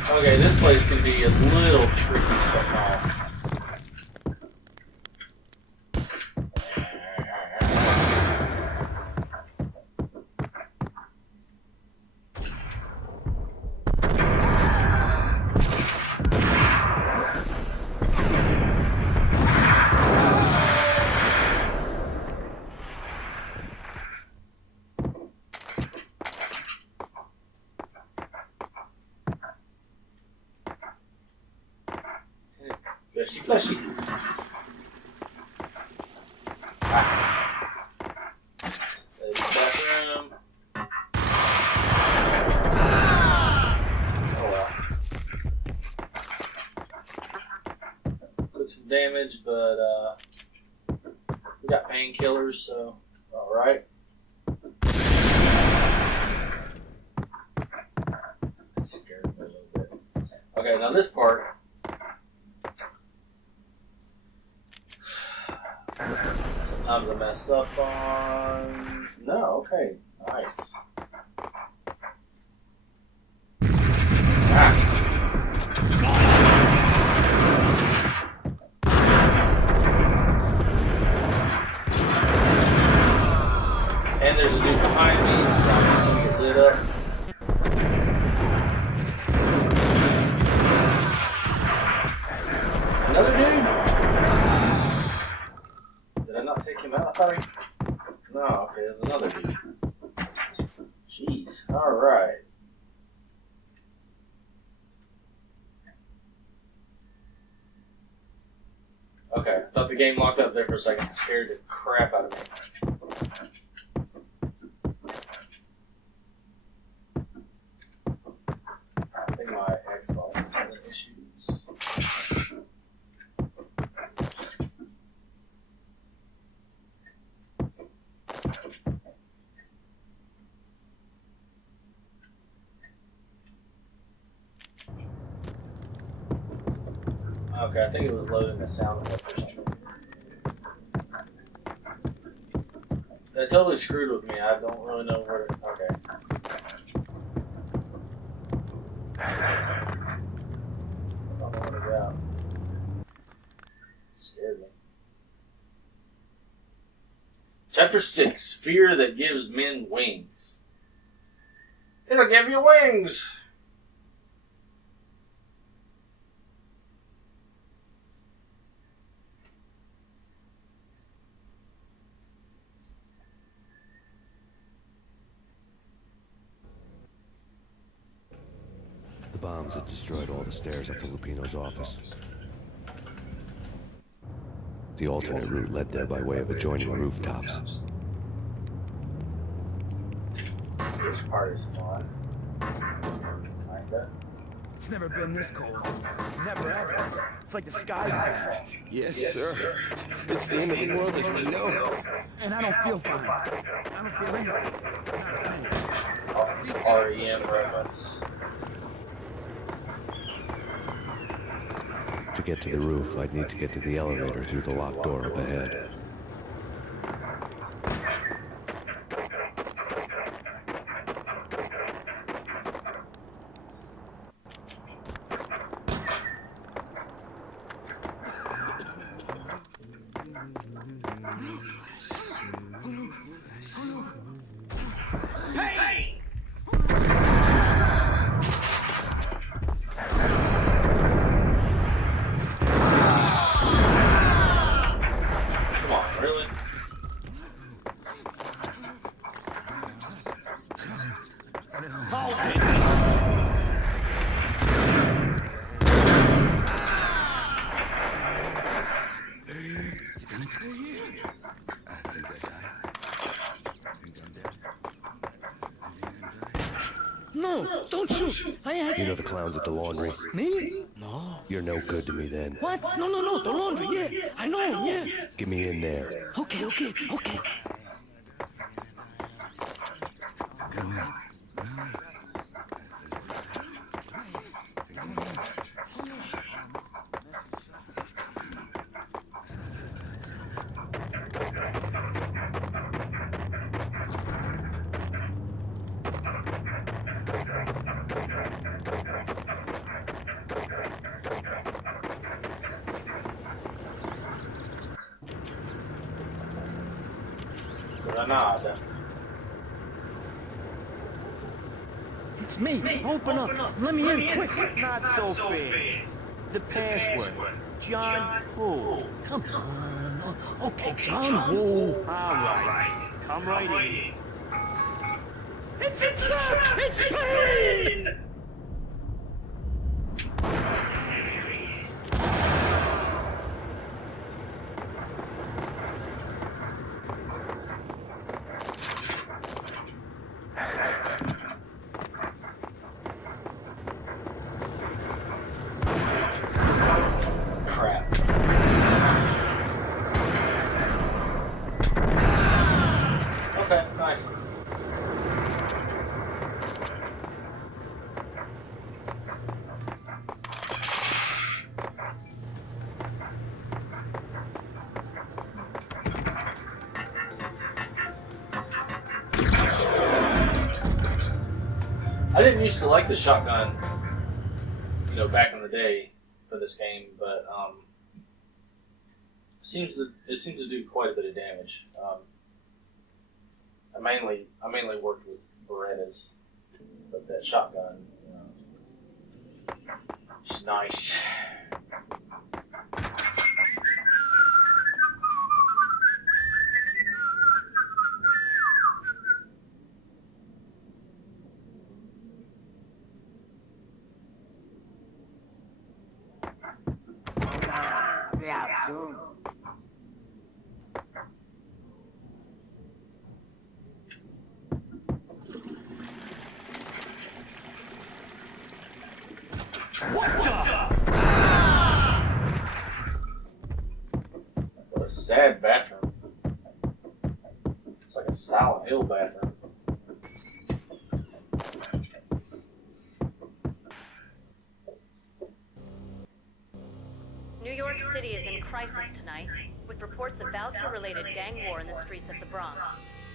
Okay, this place can be a little tricky stuff off. Fleshy, fleshy. There's the bathroom. Oh well. Took some damage, but we got painkillers, so alright. That scared me a little bit. Okay, now this part. Sometimes I mess up on. No, okay, nice. And there's a dude behind me, so I'm gonna get lit up. Another dude? Did I not take him out? I thought I... No, okay, there's another dude. Jeez, alright. Okay, I thought the game locked up there for a second. It scared the crap out of me. I think my Xbox is having issues. Okay, I think it was loading the sound clip or something. That totally screwed with me. I don't really know where to... Okay. I don't know where to go. Scared me. Chapter 6. Fear that gives men wings. It'll give you wings! The bombs had destroyed all the stairs up to Lupino's office. The alternate route led there by way of adjoining rooftops. This part is fun. Kinda. It's never been this cold. Never ever. It's like the sky's falling. Yes, sir. It's the end of the world as we know. And I don't feel fine. I don't feel anything. Not a thing. REM reference. To get to the roof, I'd need to get to the elevator through the locked door up ahead. No, don't shoot. You know the clowns at the laundry? Me? No. You're no good to me then. What? No, the laundry, yeah. I know, yeah. Get me in there. Okay. Granada. It's me. Open up. Let me in quick. Not so fast. The password. John Woo. Come on. Okay, John Woo. All right. Come right in. It's a trap! It's Payne! I didn't used to like the shotgun, back in the day for this game, but it seems to do quite a bit of damage. I mainly worked with Berettas, but that shotgun, it's nice. Yeah, soon. What a sad bathroom. It's like a Silent Hill bathroom. New York City is in crisis tonight, with reports of Valkyrie-related gang war in the streets of the Bronx.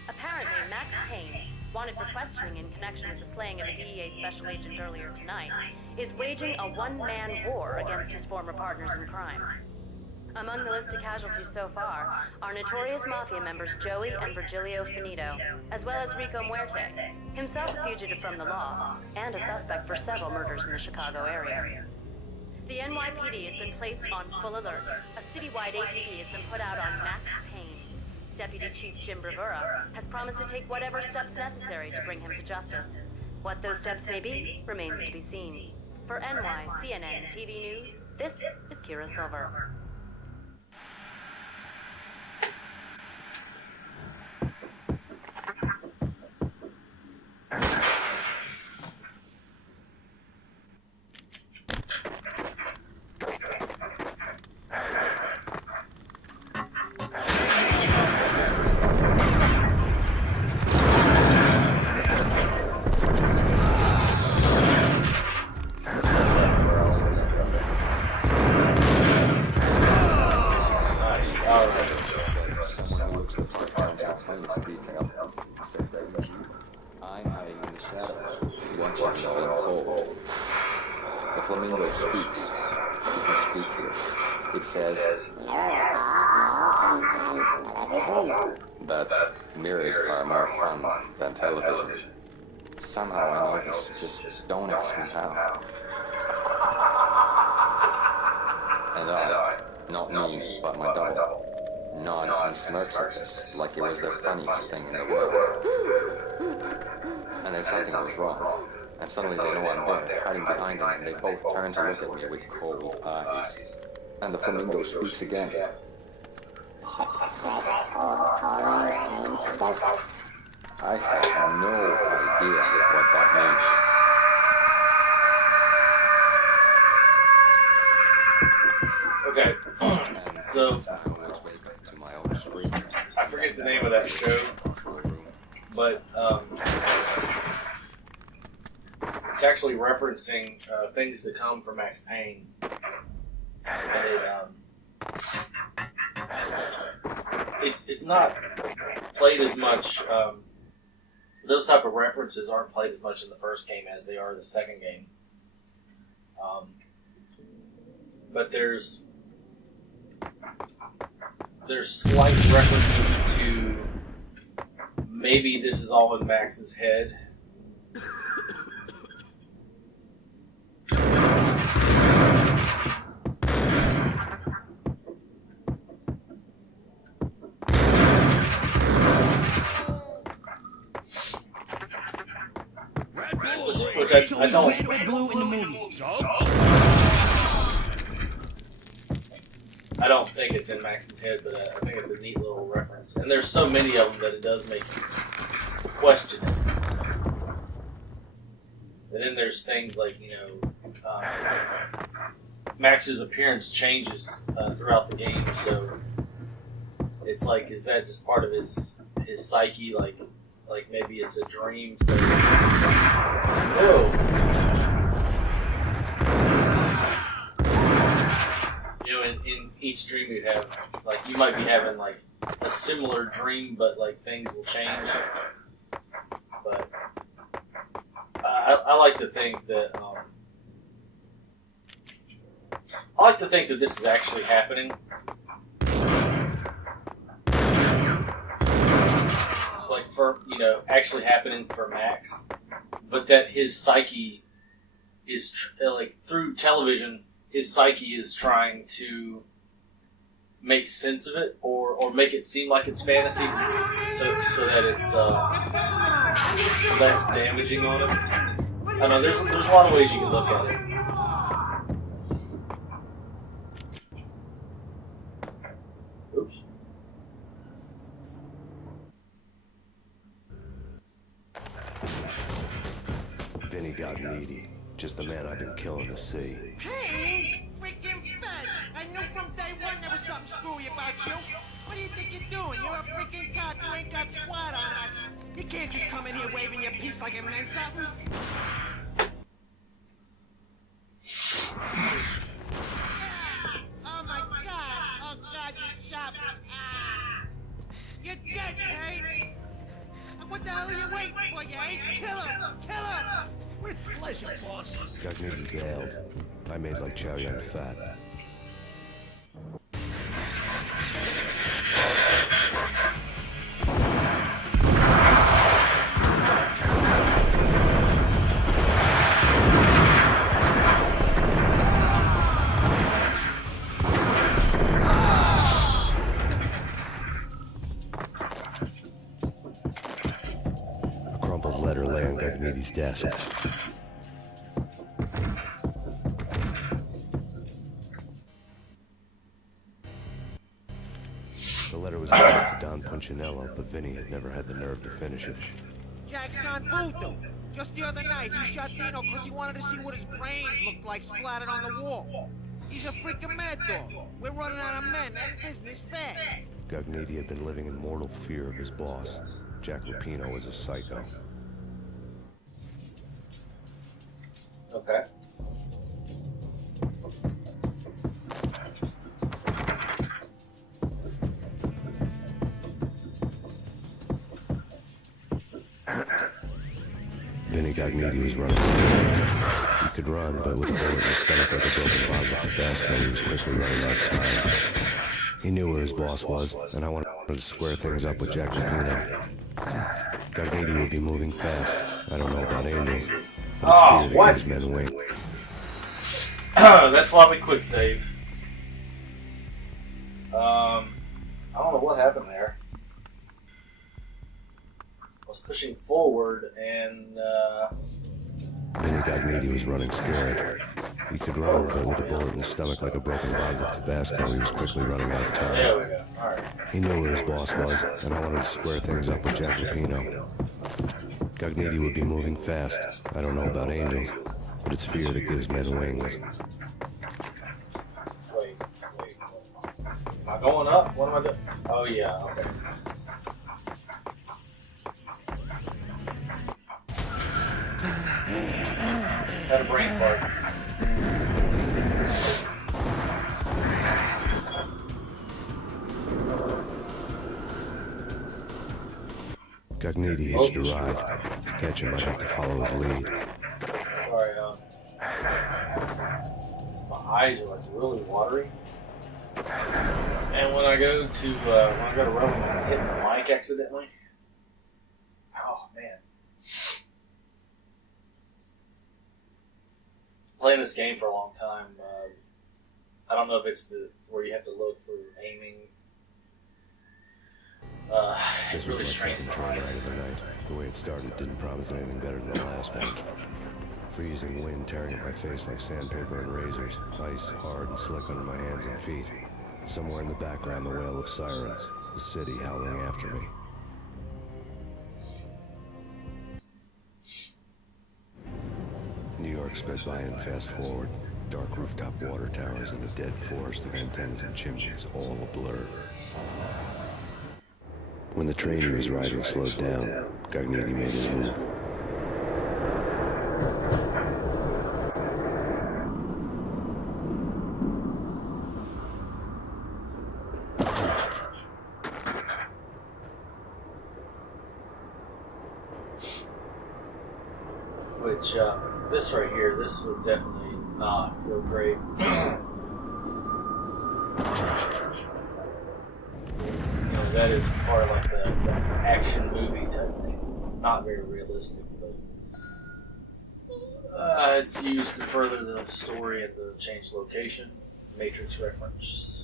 Apparently, Max Payne, wanted for questioning in connection with the slaying of a DEA special agent earlier tonight, is waging a one-man war against his former partners in crime. Among the list of casualties so far are notorious mafia members Joey and Virgilio Finito, as well as Rico Muerte, himself a fugitive from the law, and a suspect for several murders in the Chicago area. The NYPD has been placed on full alert. A citywide APB has been put out on Max Payne. Deputy Chief Jim Bravura has promised to take whatever steps necessary to bring him to justice. What those steps may be remains to be seen. For CNN TV News, this is Kira Silver. That mirrors are more fun than television. Somehow I know this, just don't ask me how. And I, not me, but my double, nods and smirks at this, like it was the funniest thing in the world. And then something goes wrong, and suddenly they know I'm there, hiding behind them, and they both turn to look at me with cold eyes. And the flamingo speaks again. I have no idea what that means. Okay, so I forget the name of that show, but it's actually referencing things to come for Max Payne. It's not played as much. Those type of references aren't played as much in the first game as they are in the second game. But there's slight references to maybe this is all in Max's head. Which I don't. Red or blue in the movies. I don't think it's in Max's head, but I think it's a neat little reference. And there's so many of them that it does make you question it. And then there's things like, Max's appearance changes throughout the game, so it's like, is that just part of his psyche? Like maybe it's a dream. So, whoa. In each dream you have, like, you might be having like a similar dream, but like things will change. But I like to think that I like to think that this is actually happening. Like actually happening for Max, but that his psyche is like through television, his psyche is trying to make sense of it or make it seem like it's fantasy, so that it's less damaging on him. I don't know. There's a lot of ways you can look at it. Oops. Vinny got needy. Just the man I've been killing to see. Hey, freaking fed! I knew from day one there was something screwy about you. What do you think you're doing? You're a freaking cop. You ain't got squat on us. You can't just come in here waving your piece like it meant something. Oh my God! Oh God, you shot me! Ah! You're dead, Kate. What the hell are you waiting for? You hate? Kill him! Kill him! With pleasure, boss. Got needy bailed. I made like Chow Yun Fat. A crumpled letter lay on Gagneedy's desk. The letter was addressed to Don Punchinello, but Vinny had never had the nerve to finish it. Jack's gone voodoo. Just the other night, he shot Dino because he wanted to see what his brains looked like splattered on the wall. He's a freaking mad dog. We're running out of men and business fast. Gagneedy had been living in mortal fear of his boss. Jack Lupino was a psycho. Okay. Vinny Gagneedy was running scared. He could run, but with a bullet in his stomach like a broken bottle of Tabasco, he was quickly running out of time. He knew where his boss was, and I wanted to square things up with Jack Lupino. Gagneedy would be moving fast. I don't know about angels, but it's fear that gives men wings. That's why we quick save. I don't know what happened there. I was pushing forward and Vinny Gagneedy was running scared. He could run, but with a bullet in his stomach like a broken bottle of Tabasco, he was quickly running out of time. There we go. Alright. He knew where his boss was, and I wanted to square things up with Jack Lupino. Gagneedy would be moving fast. I don't know about angels, but it's fear that gives men wings. Wait. Am I going up? What am I doing? Oh yeah, okay. Had a brain fart. Gagneedy hitched a ride. To catch him, I'd have to follow his lead. Sorry, my eyes are like really watery. And when I go to rowing, I hit the mic accidentally. Oh man. Playing this game for a long time. I don't know if it's where you have to look for aiming. This was my second try of the night. The way it started didn't promise anything better than the last one. Freezing wind tearing at my face like sandpaper and razors. Ice hard and slick under my hands and feet. Somewhere in the background, the wail of sirens. The city howling after me. New York sped by in fast forward. Dark rooftop water towers and a dead forest of antennas and chimneys, all a blur. When the train he was riding slowed down, Gagneedy made his move. Which which this right here, this would definitely not feel great. You know, that is part of like the action movie type thing. Not very realistic, but it's used to further the story and to change location. Matrix reference.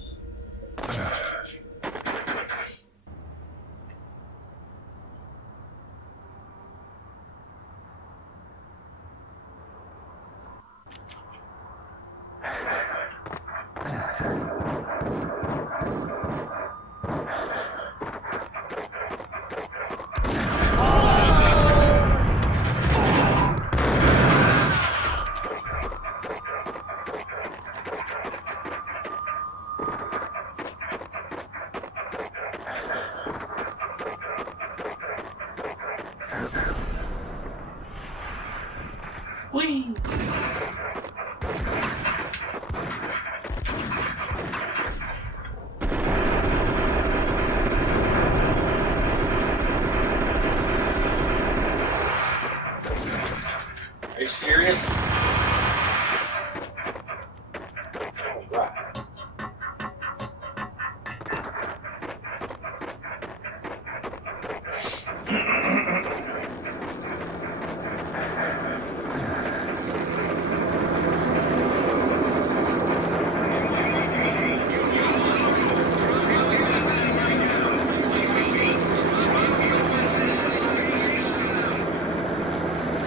Whee! Are you serious? Alright.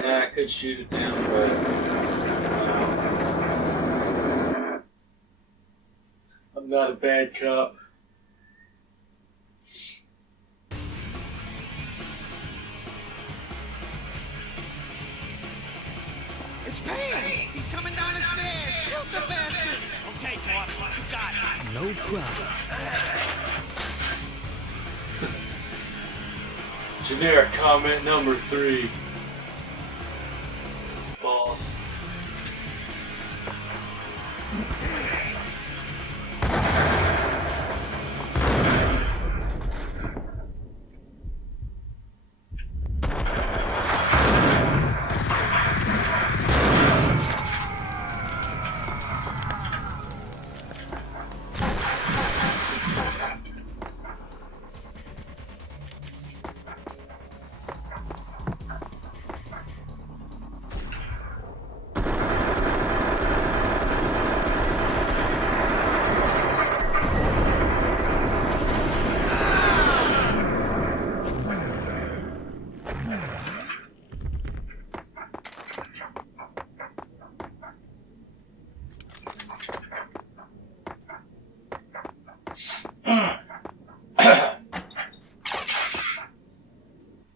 Yeah, I could shoot it down, but I'm not a bad cop. It's Payne! He's coming down the stairs! Shoot the bastard! Okay, boss, you got it. No problem. Generic comment number 3. Boss.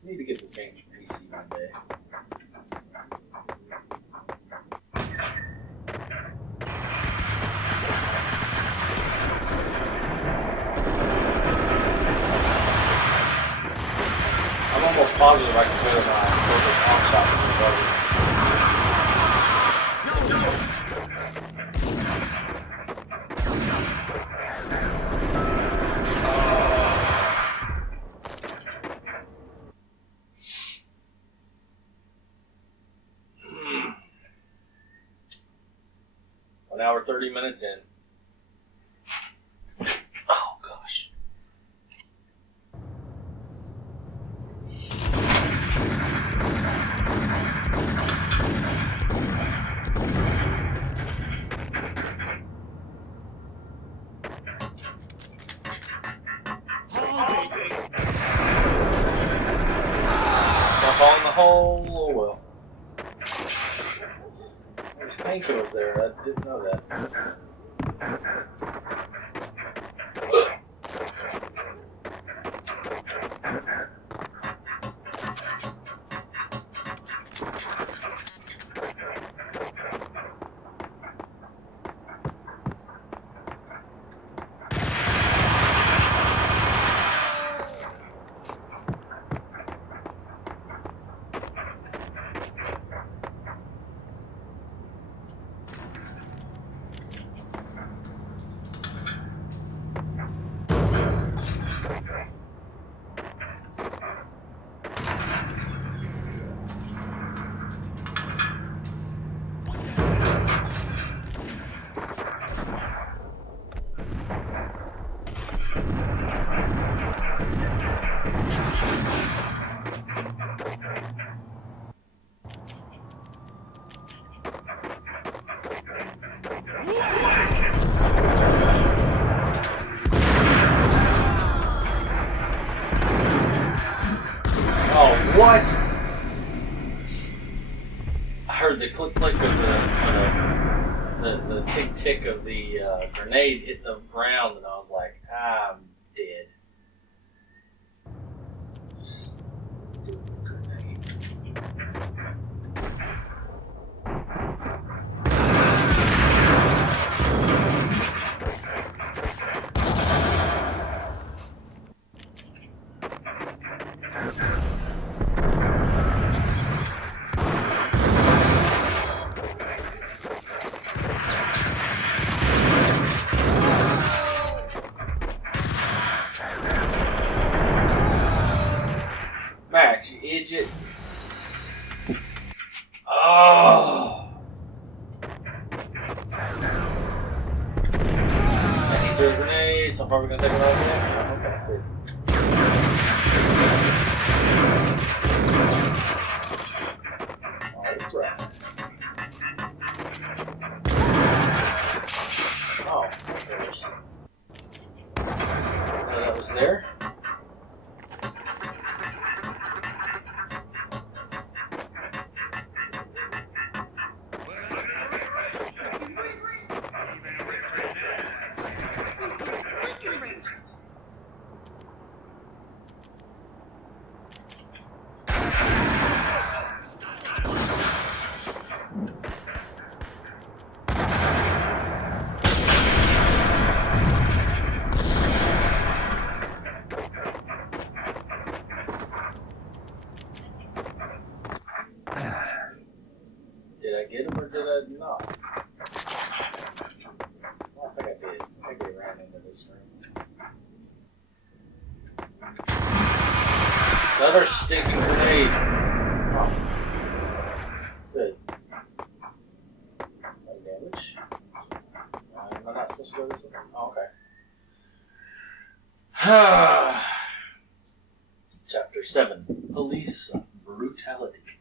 Need to get this game for PC one day. I'm almost positive I can put it on my local pawn shop with my brother. An hour 30 minutes in. Oh gosh. Don't fall in the hole. Oh well. There's painkillers there. I didn't know that. What? I heard the click click of the tick tick of the grenade hit the ground, and I was like, I'm dead. Stupid grenades. Max, you idiot. Oh. I need those grenades. I'm probably going to take them out again. Okay, good. Alright. Oh, there's... Oh, that was there. Did I get him or did I not? Well, I think I did. I think he ran into this room. Another stinking grenade. Oh. Good. No damage. Am I not supposed to go this way? Oh, okay. Chapter 7. Police Brutality.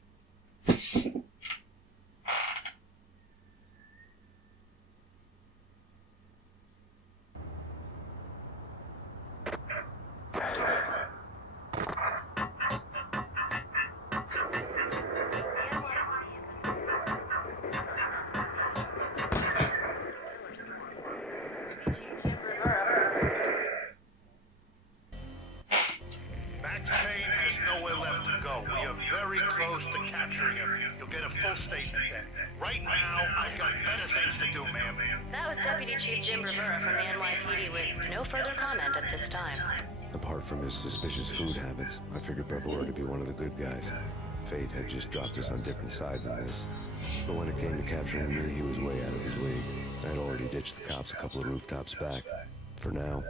Max Payne has nowhere left to go. We are very close to capturing him. You'll get a full statement then. Right now, I've got better things to do, ma'am. That was Deputy Chief Jim Rivera from the NYPD with no further comment at this time. Apart from his suspicious food habits, I figured Bravura to be one of the good guys. Fate had just dropped us on different sides of this. But when it came to capturing me, he was way out of his league. I had already ditched the cops a couple of rooftops back. For now.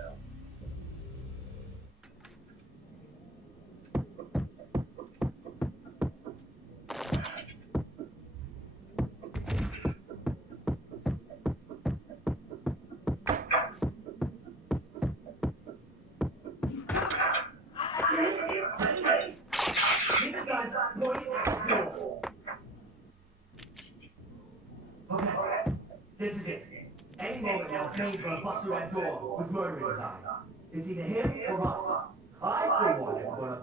This is it. Any moment now, Payne's gonna bust through that door with murder in his eyes. It's either him or us. I, for one, am gonna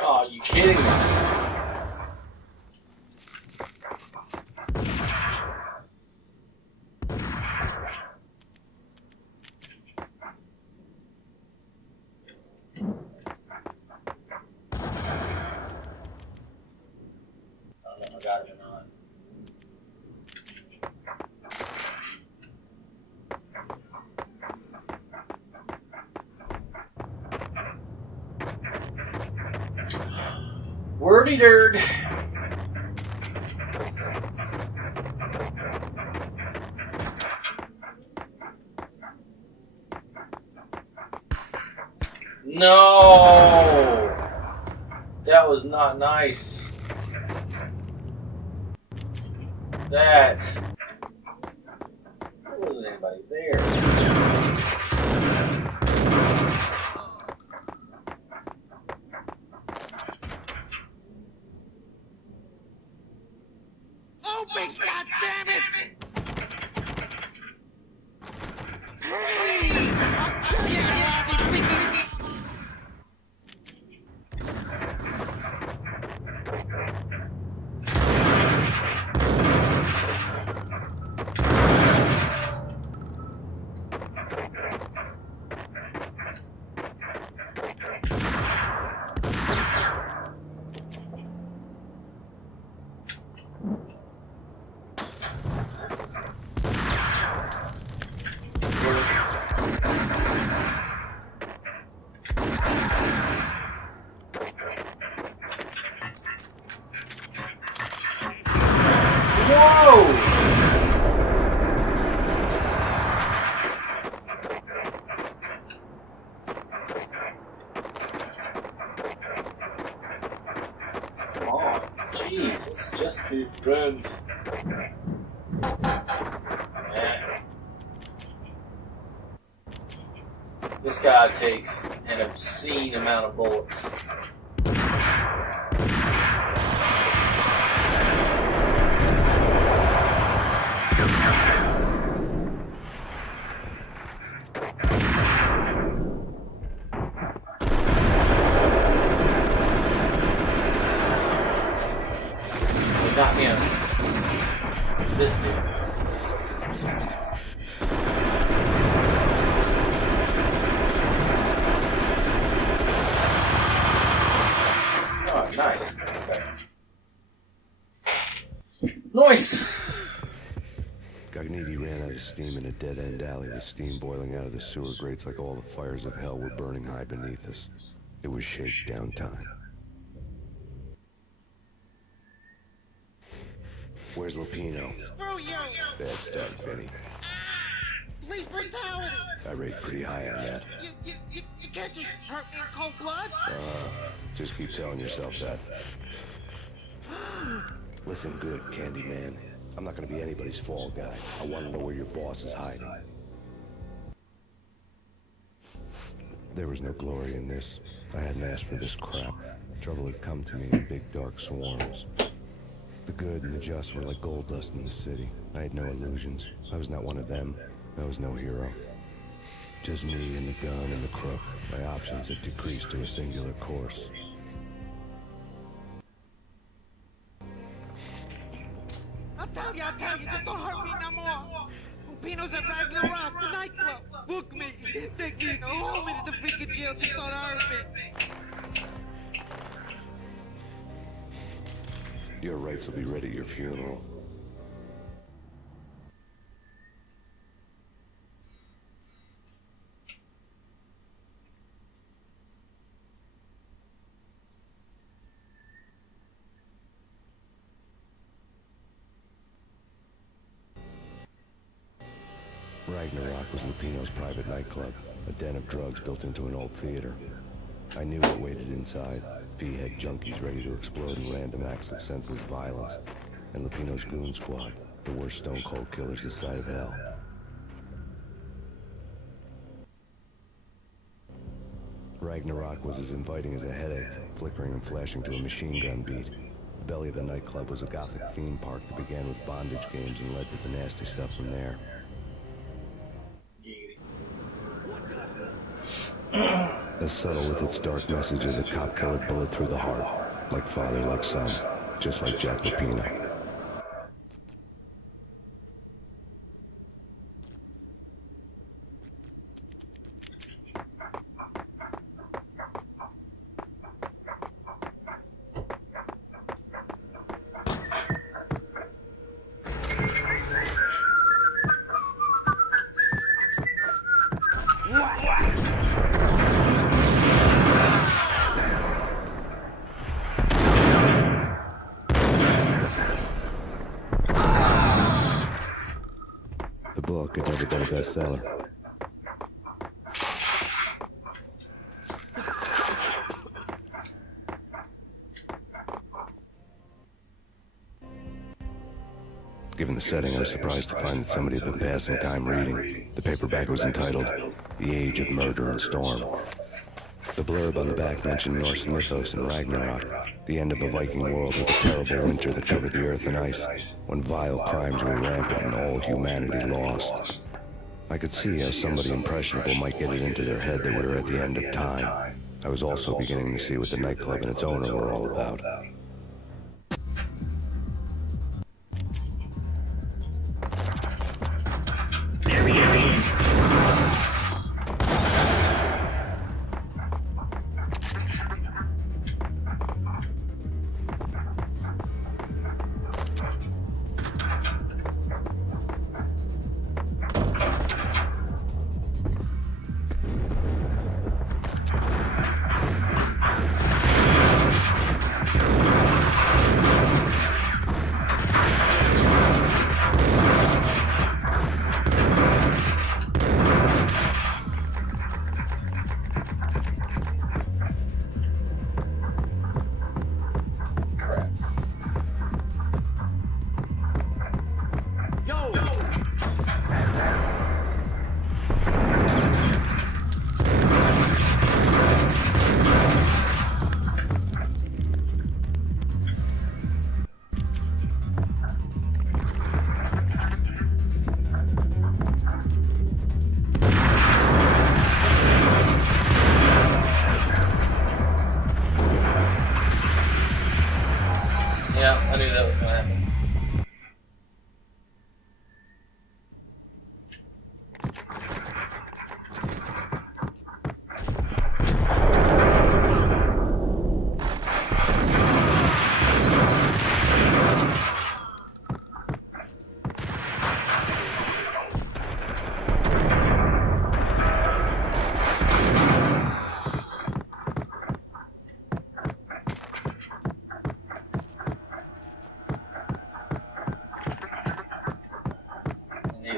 Oh, you kidding me? I don't know if I got it or not. Wordy nerd. No, that was not nice. That. There wasn't anybody there. Open, goddammit! Hey! I'll kill you, you lousy freaking... Just be friends. Yeah. This guy takes an obscene amount of bullets. Not him. This dude. Oh, nice. Okay. Nice! Cogniti ran out of steam in a dead-end alley with steam boiling out of the sewer grates like all the fires of hell were burning high beneath us. It was shakedown time. Where's Lupino? Screw you! Bad start, Vinny. Police brutality! I rate pretty high on that. You can't just hurt me in cold blood? Just keep telling yourself that. Listen good, Candyman. I'm not gonna be anybody's fall guy. I want to know where your boss is hiding. There was no glory in this. I hadn't asked for this crap. Trouble had come to me in big dark swarms. The good and the just were like gold dust in the city. I had no illusions. I was not one of them. I was no hero. Just me and the gun and the crook. My options had decreased to a singular course. I'll tell you, just don't hurt me no more. Lupino's at Ragna Rock, the nightclub. Book me. Take me home into the freaking jail, just don't hurt me. Your rights will be ready at your funeral. Ragnarok was Lupino's private nightclub, a den of drugs built into an old theater. I knew what waited inside. V-head junkies ready to explode in random acts of senseless violence. And Lupino's goon squad, the worst stone-cold killers this side of hell. Ragnarok was as inviting as a headache, flickering and flashing to a machine gun beat. The belly of the nightclub was a gothic theme park that began with bondage games and led to the nasty stuff from there. As subtle with its dark message as a cop-colored bullet through the heart. Like father, like son. Just like Jack Lupino. Bestseller. Given the setting, I was surprised to find that somebody had been passing time reading. The paperback was entitled, The Age of Murder and Storm. The blurb on the back mentioned Norse mythos and Ragnarok, the end of a Viking world with a terrible winter that covered the earth in ice, when vile crimes were rampant and all humanity lost. I could see how somebody impressionable might get it into their head that we were at the end of time. I was also beginning to see what the nightclub and its owner were all about.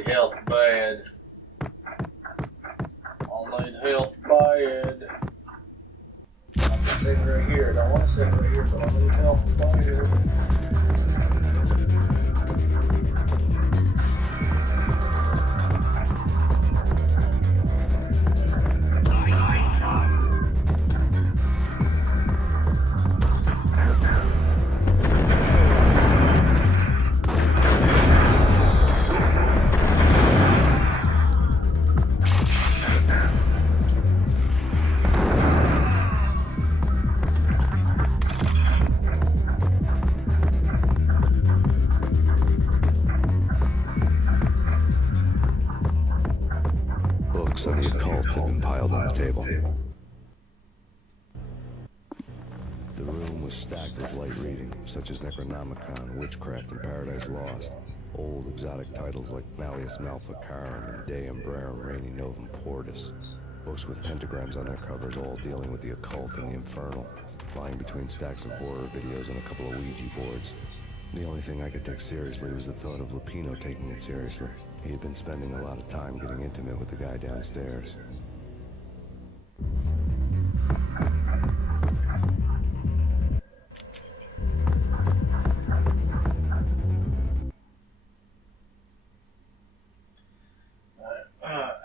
Health bad. I'll need health bad. I'm just sitting right here. I don't want to sit right here, but I need health bad. Of the occult had been piled on the table. The room was stacked with light reading, such as Necronomicon, Witchcraft, and Paradise Lost. Old exotic titles like Malleus Maleficarum and De Umbrarum Reini Novum Portus. Books with pentagrams on their covers, all dealing with the occult and the infernal, lying between stacks of horror videos and a couple of Ouija boards. The only thing I could take seriously was the thought of Lupino taking it seriously. He had been spending a lot of time getting intimate with the guy downstairs.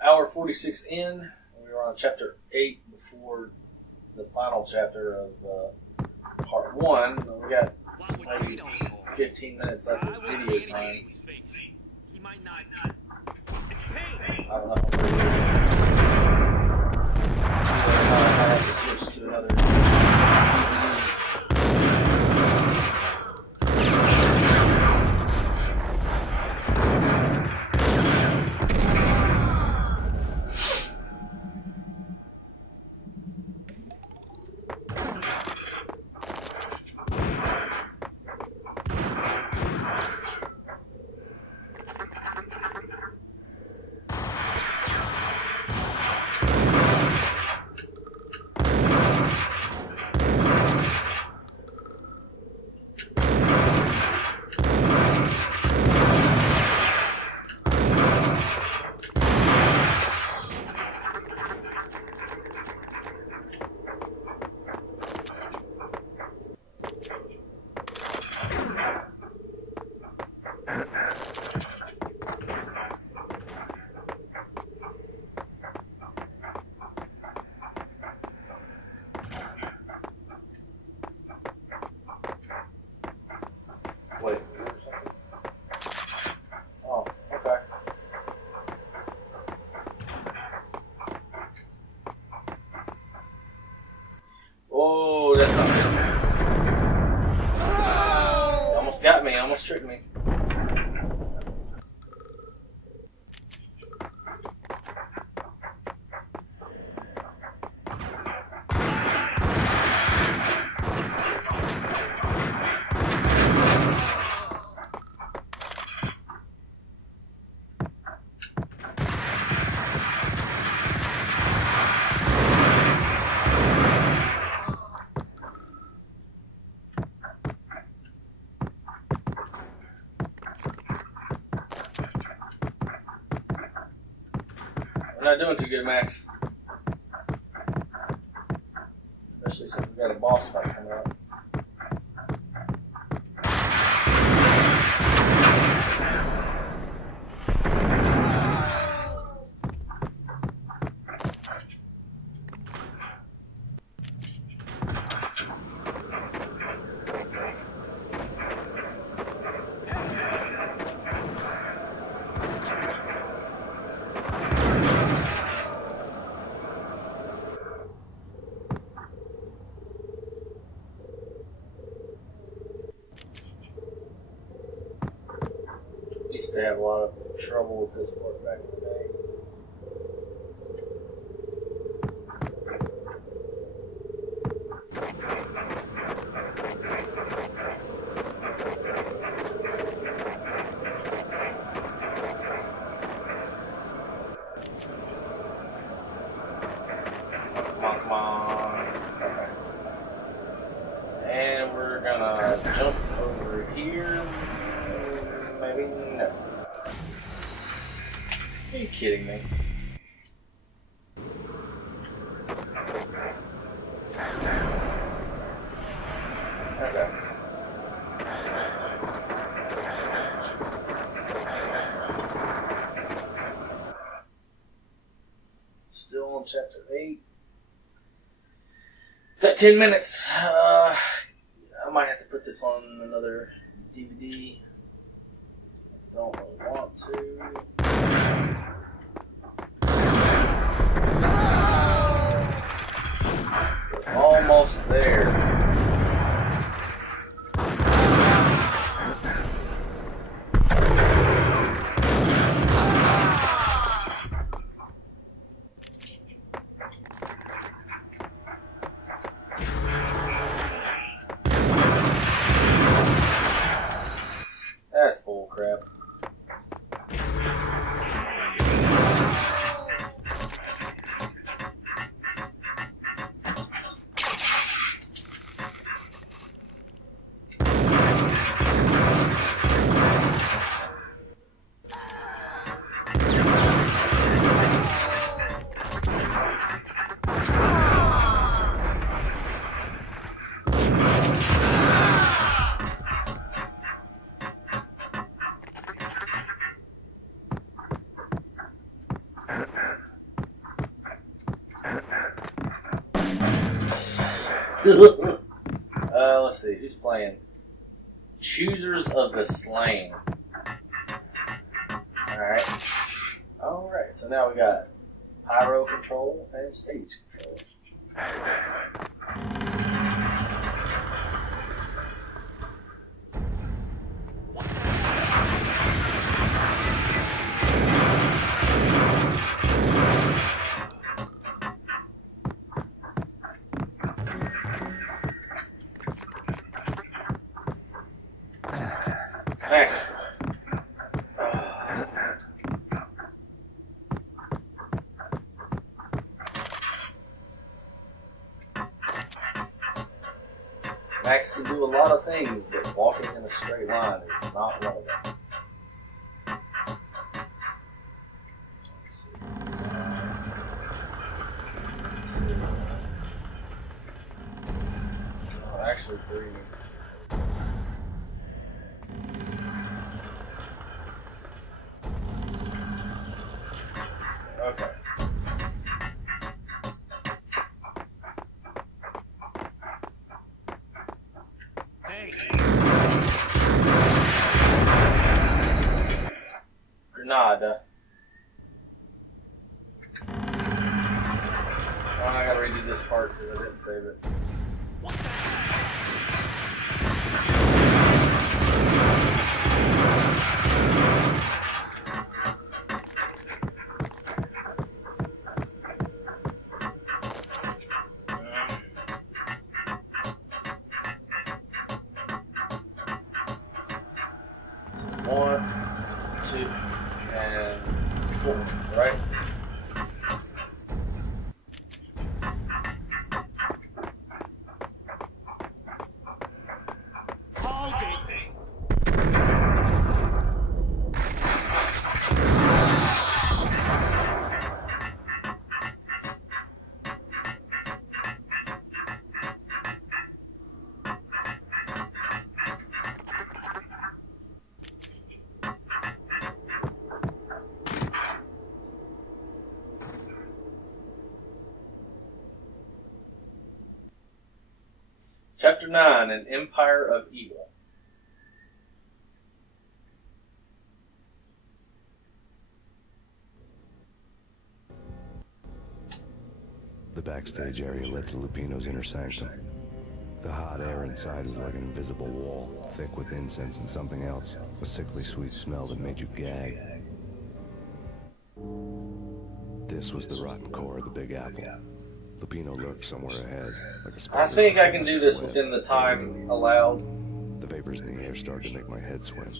Hour 46 in. We were on chapter 8 before the final chapter of part 1. We got maybe 15 minutes left of video time. I don't know. I have to switch to another DVD. got me. Almost tricked me. Not doing too good, Max. Especially since we got a boss fight coming up. Used to have a lot of trouble with this part back in the day. Come on. Okay. And we're gonna jump over here. Maybe no. Are you kidding me? Okay. Still on chapter 8. Got 10 minutes. I might have to put this on another DVD. Don't really want to. Almost there. That's bull crap. Let's see, who's playing? Choosers of the Slain. Alright, so now we got pyro control and stage control. Max. Max can do a lot of things, but walking in a straight line is not one of them. Oh, actually, greetings. Okay. Hey. Grenada. Oh, I gotta redo this part because I didn't save it. Chapter 9, An Empire of Evil. The backstage area led to Lupino's inner sanctum. The hot air inside was like an invisible wall, thick with incense and something else, a sickly sweet smell that made you gag. This was the rotten core of the Big Apple. Lupino lurked somewhere ahead, like a spider. I think I can do this within the time allowed. The vapors in the air started to make my head swim.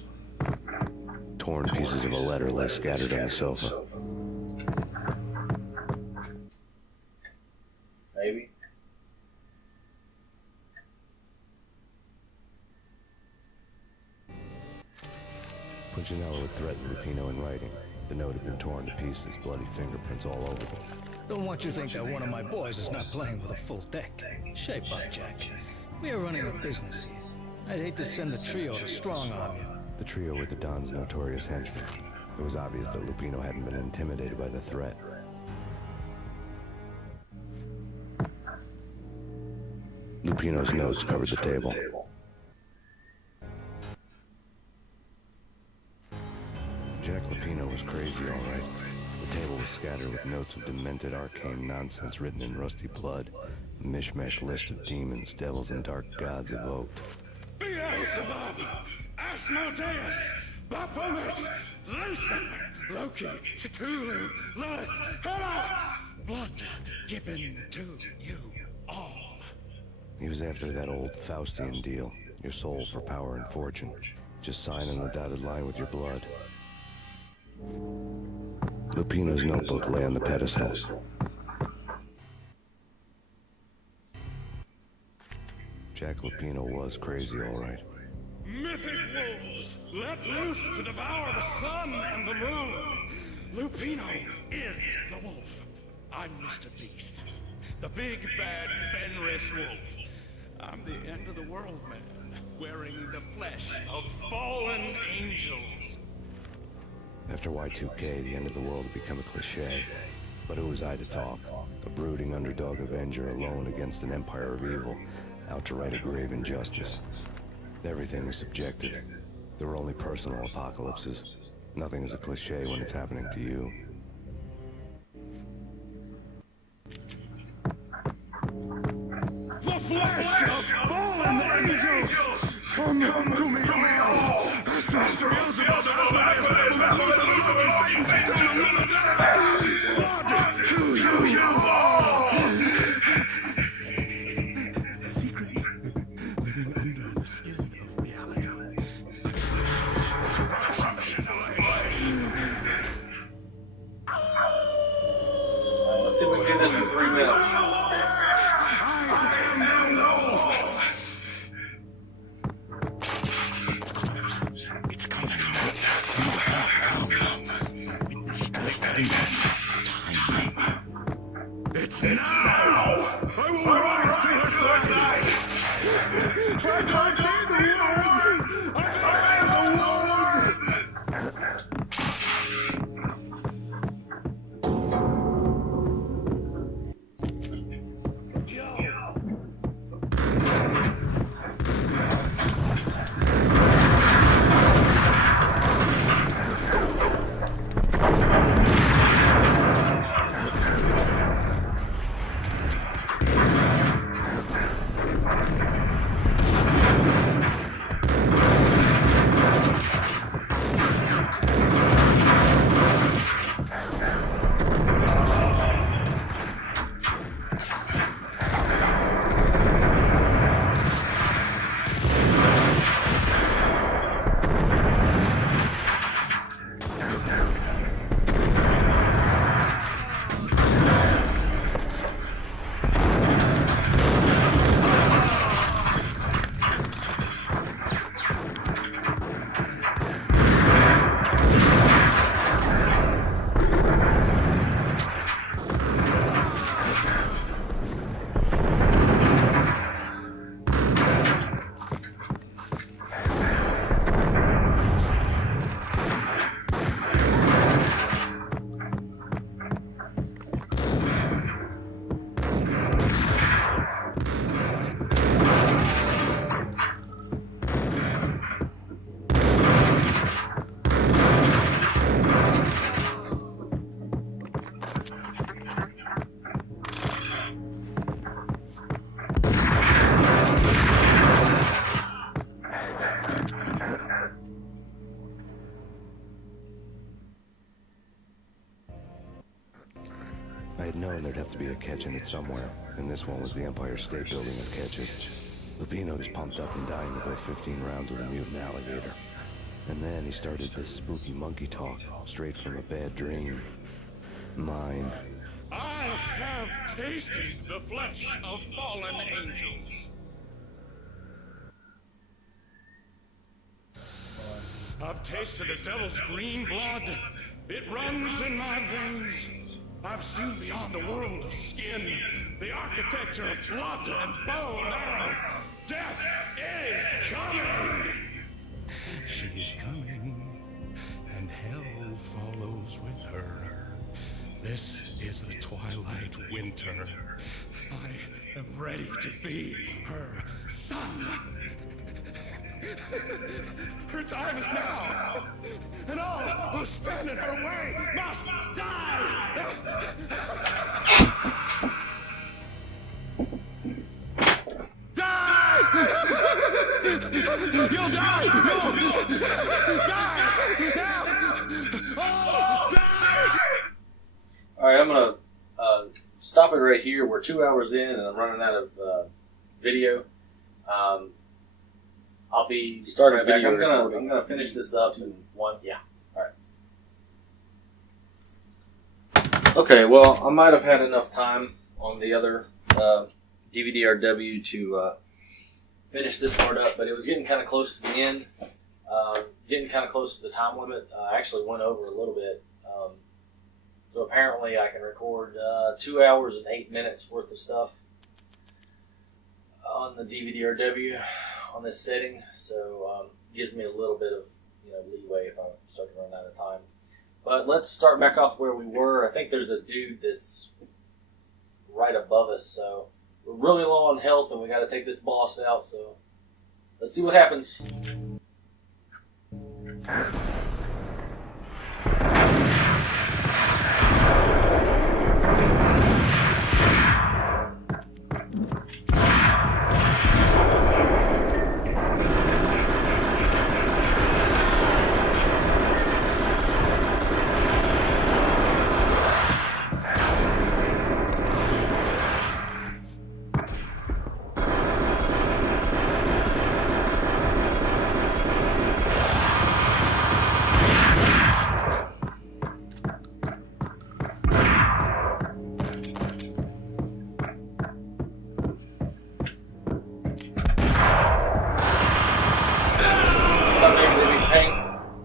Torn pieces of a letter lay scattered on the sofa. Maybe. Punchinello had threatened Lupino in writing. The note had been torn to pieces, bloody fingerprints all over it. Don't want you to think that one of my boys is not playing with a full deck. Shape up, Jack. We are running a business here. I'd hate to send the trio to strong-arm you. The trio were the Don's notorious henchmen. It was obvious that Lupino hadn't been intimidated by the threat. Lupino's notes covered the table. Jack Lupino was crazy, all right. The table was scattered with notes of demented arcane nonsense written in rusty blood. A mishmash list of demons, devils, and dark gods evoked. Beelzebub, Asmodeus, Baphomet, Lucifer, Loki, Cthulhu, Lilith, Hela! Blood given to you all. He was after that old Faustian deal. Your soul for power and fortune. Just sign on the dotted line with your blood. Lupino's notebook lay on the pedestal. Jack Lupino was crazy, all right. Mythic wolves, let loose to devour the sun and the moon. Lupino is the wolf. I'm Mr. Beast, the big bad Fenris wolf. I'm the end of the world man, wearing the flesh of fallen angels. After Y2K, the end of the world had become a cliche. But who was I to talk? A brooding underdog avenger alone against an empire of evil, out to right a grave injustice. Everything was subjective. There were only personal apocalypses. Nothing is a cliche when it's happening to you. The flesh of fallen angels! Come to me all! Master Beelzebub, blood to you all! Secrets living under the skin of reality. Let's see if we can do this in 3 minutes. It's now! I will rise to her side! I don't need the words! I am the world! there'd have to be a catch in it somewhere, and this one was the Empire State Building of catches. Lupino was pumped up and dying to go 15 rounds with a mutant alligator. And then he started this spooky monkey talk, straight from a bad dream. Mine. I have tasted the flesh of fallen angels. I've tasted the devil's green blood. It runs in my veins. I've seen beyond the world of skin, the architecture of blood and bone. Death is coming! She is coming, and hell follows with her. This is the twilight winter. I am ready to be her son. Her time is now, and all who stand in her way must die! Die! You'll die! You'll die! Now! Oh, die! Alright, I'm gonna stop it right here. We're 2 hours in and I'm running out of video. I'll be starting back. I'm gonna finish this up in one. Yeah. All right. Okay. Well, I might have had enough time on the other DVD-RW to finish this part up, but it was getting kind of close to the end. Getting kind of close to the time limit. I actually went over a little bit. So apparently, I can record 2 hours and 8 minutes worth of stuff on the DVD-RW. On this setting, so gives me a little bit of leeway if I start to run out of time. But let's start back off where we were. I think there's a dude that's right above us, so we're really low on health and we got to take this boss out. So let's see what happens.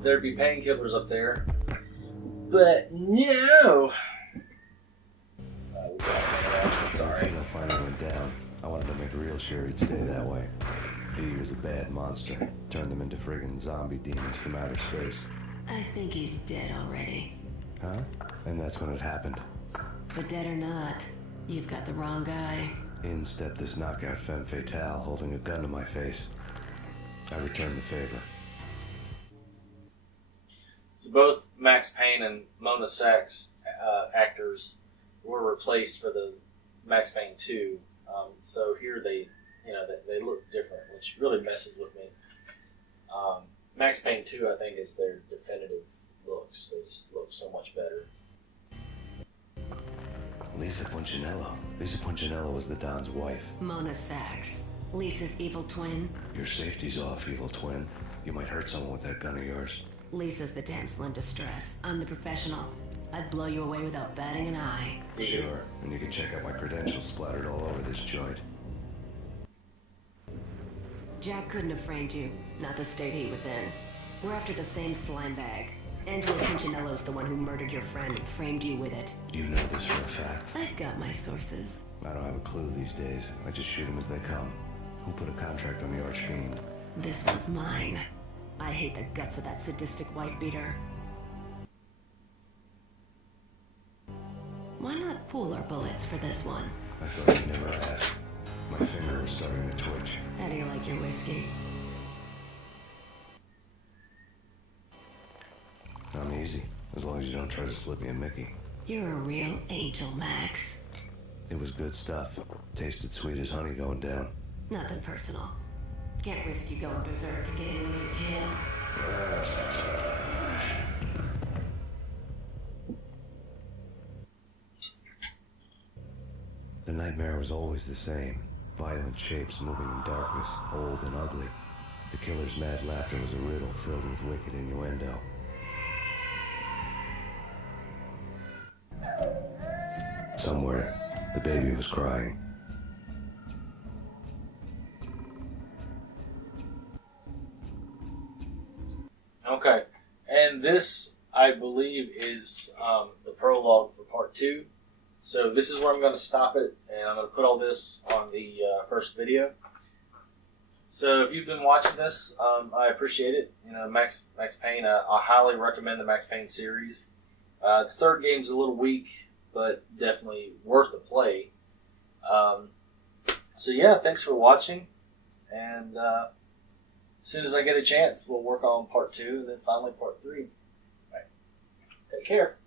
There'd be painkillers up there, but no. Sorry. Lupino finally went down. I wanted to make real sure he'd stay that way. He was a bad monster. Turned them into friggin' zombie demons from outer space. I think he's dead already. Huh? And that's when it happened. But dead or not, you've got the wrong guy. In stepped this knockout femme fatale holding a gun to my face. I returned the favor. So both Max Payne and Mona Sachs actors were replaced for the Max Payne 2. So here they look different, which really messes with me. Max Payne 2, I think, is their definitive looks. They just look so much better. Lisa Punchinello. Lisa Punchinello was the Don's wife. Mona Sachs. Lisa's evil twin. Your safety's off, evil twin. You might hurt someone with that gun of yours. Lisa's the damsel in distress. I'm the professional. I'd blow you away without batting an eye. Sure, and you can check out my credentials splattered all over this joint. Jack couldn't have framed you, not the state he was in. We're after the same slime bag. Angelo Punchinello's the one who murdered your friend and framed you with it. You know this for a fact. I've got my sources. I don't have a clue these days. I just shoot them as they come. Who put a contract on the Archfiend? This one's mine. I hate the guts of that sadistic wife beater. Why not pool our bullets for this one? I thought you'd never ask. My finger was starting to twitch. How do you like your whiskey? I'm easy, as long as you don't try to slip me a Mickey. You're a real angel, Max. It was good stuff. Tasted sweet as honey going down. Nothing personal. Can't risk you going berserk and getting loose at camp. The nightmare was always the same. Violent shapes moving in darkness, old and ugly. The killer's mad laughter was a riddle filled with wicked innuendo. Somewhere, the baby was crying. Okay, and this, I believe, is the prologue for part 2. So this is where I'm going to stop it, and I'm going to put all this on the first video. So if you've been watching this, I appreciate it. You know, Max Payne, I highly recommend the Max Payne series. The third game's a little weak, but definitely worth a play. So yeah, thanks for watching, and as soon as I get a chance, we'll work on part 2, and then finally part 3. All right. Take care.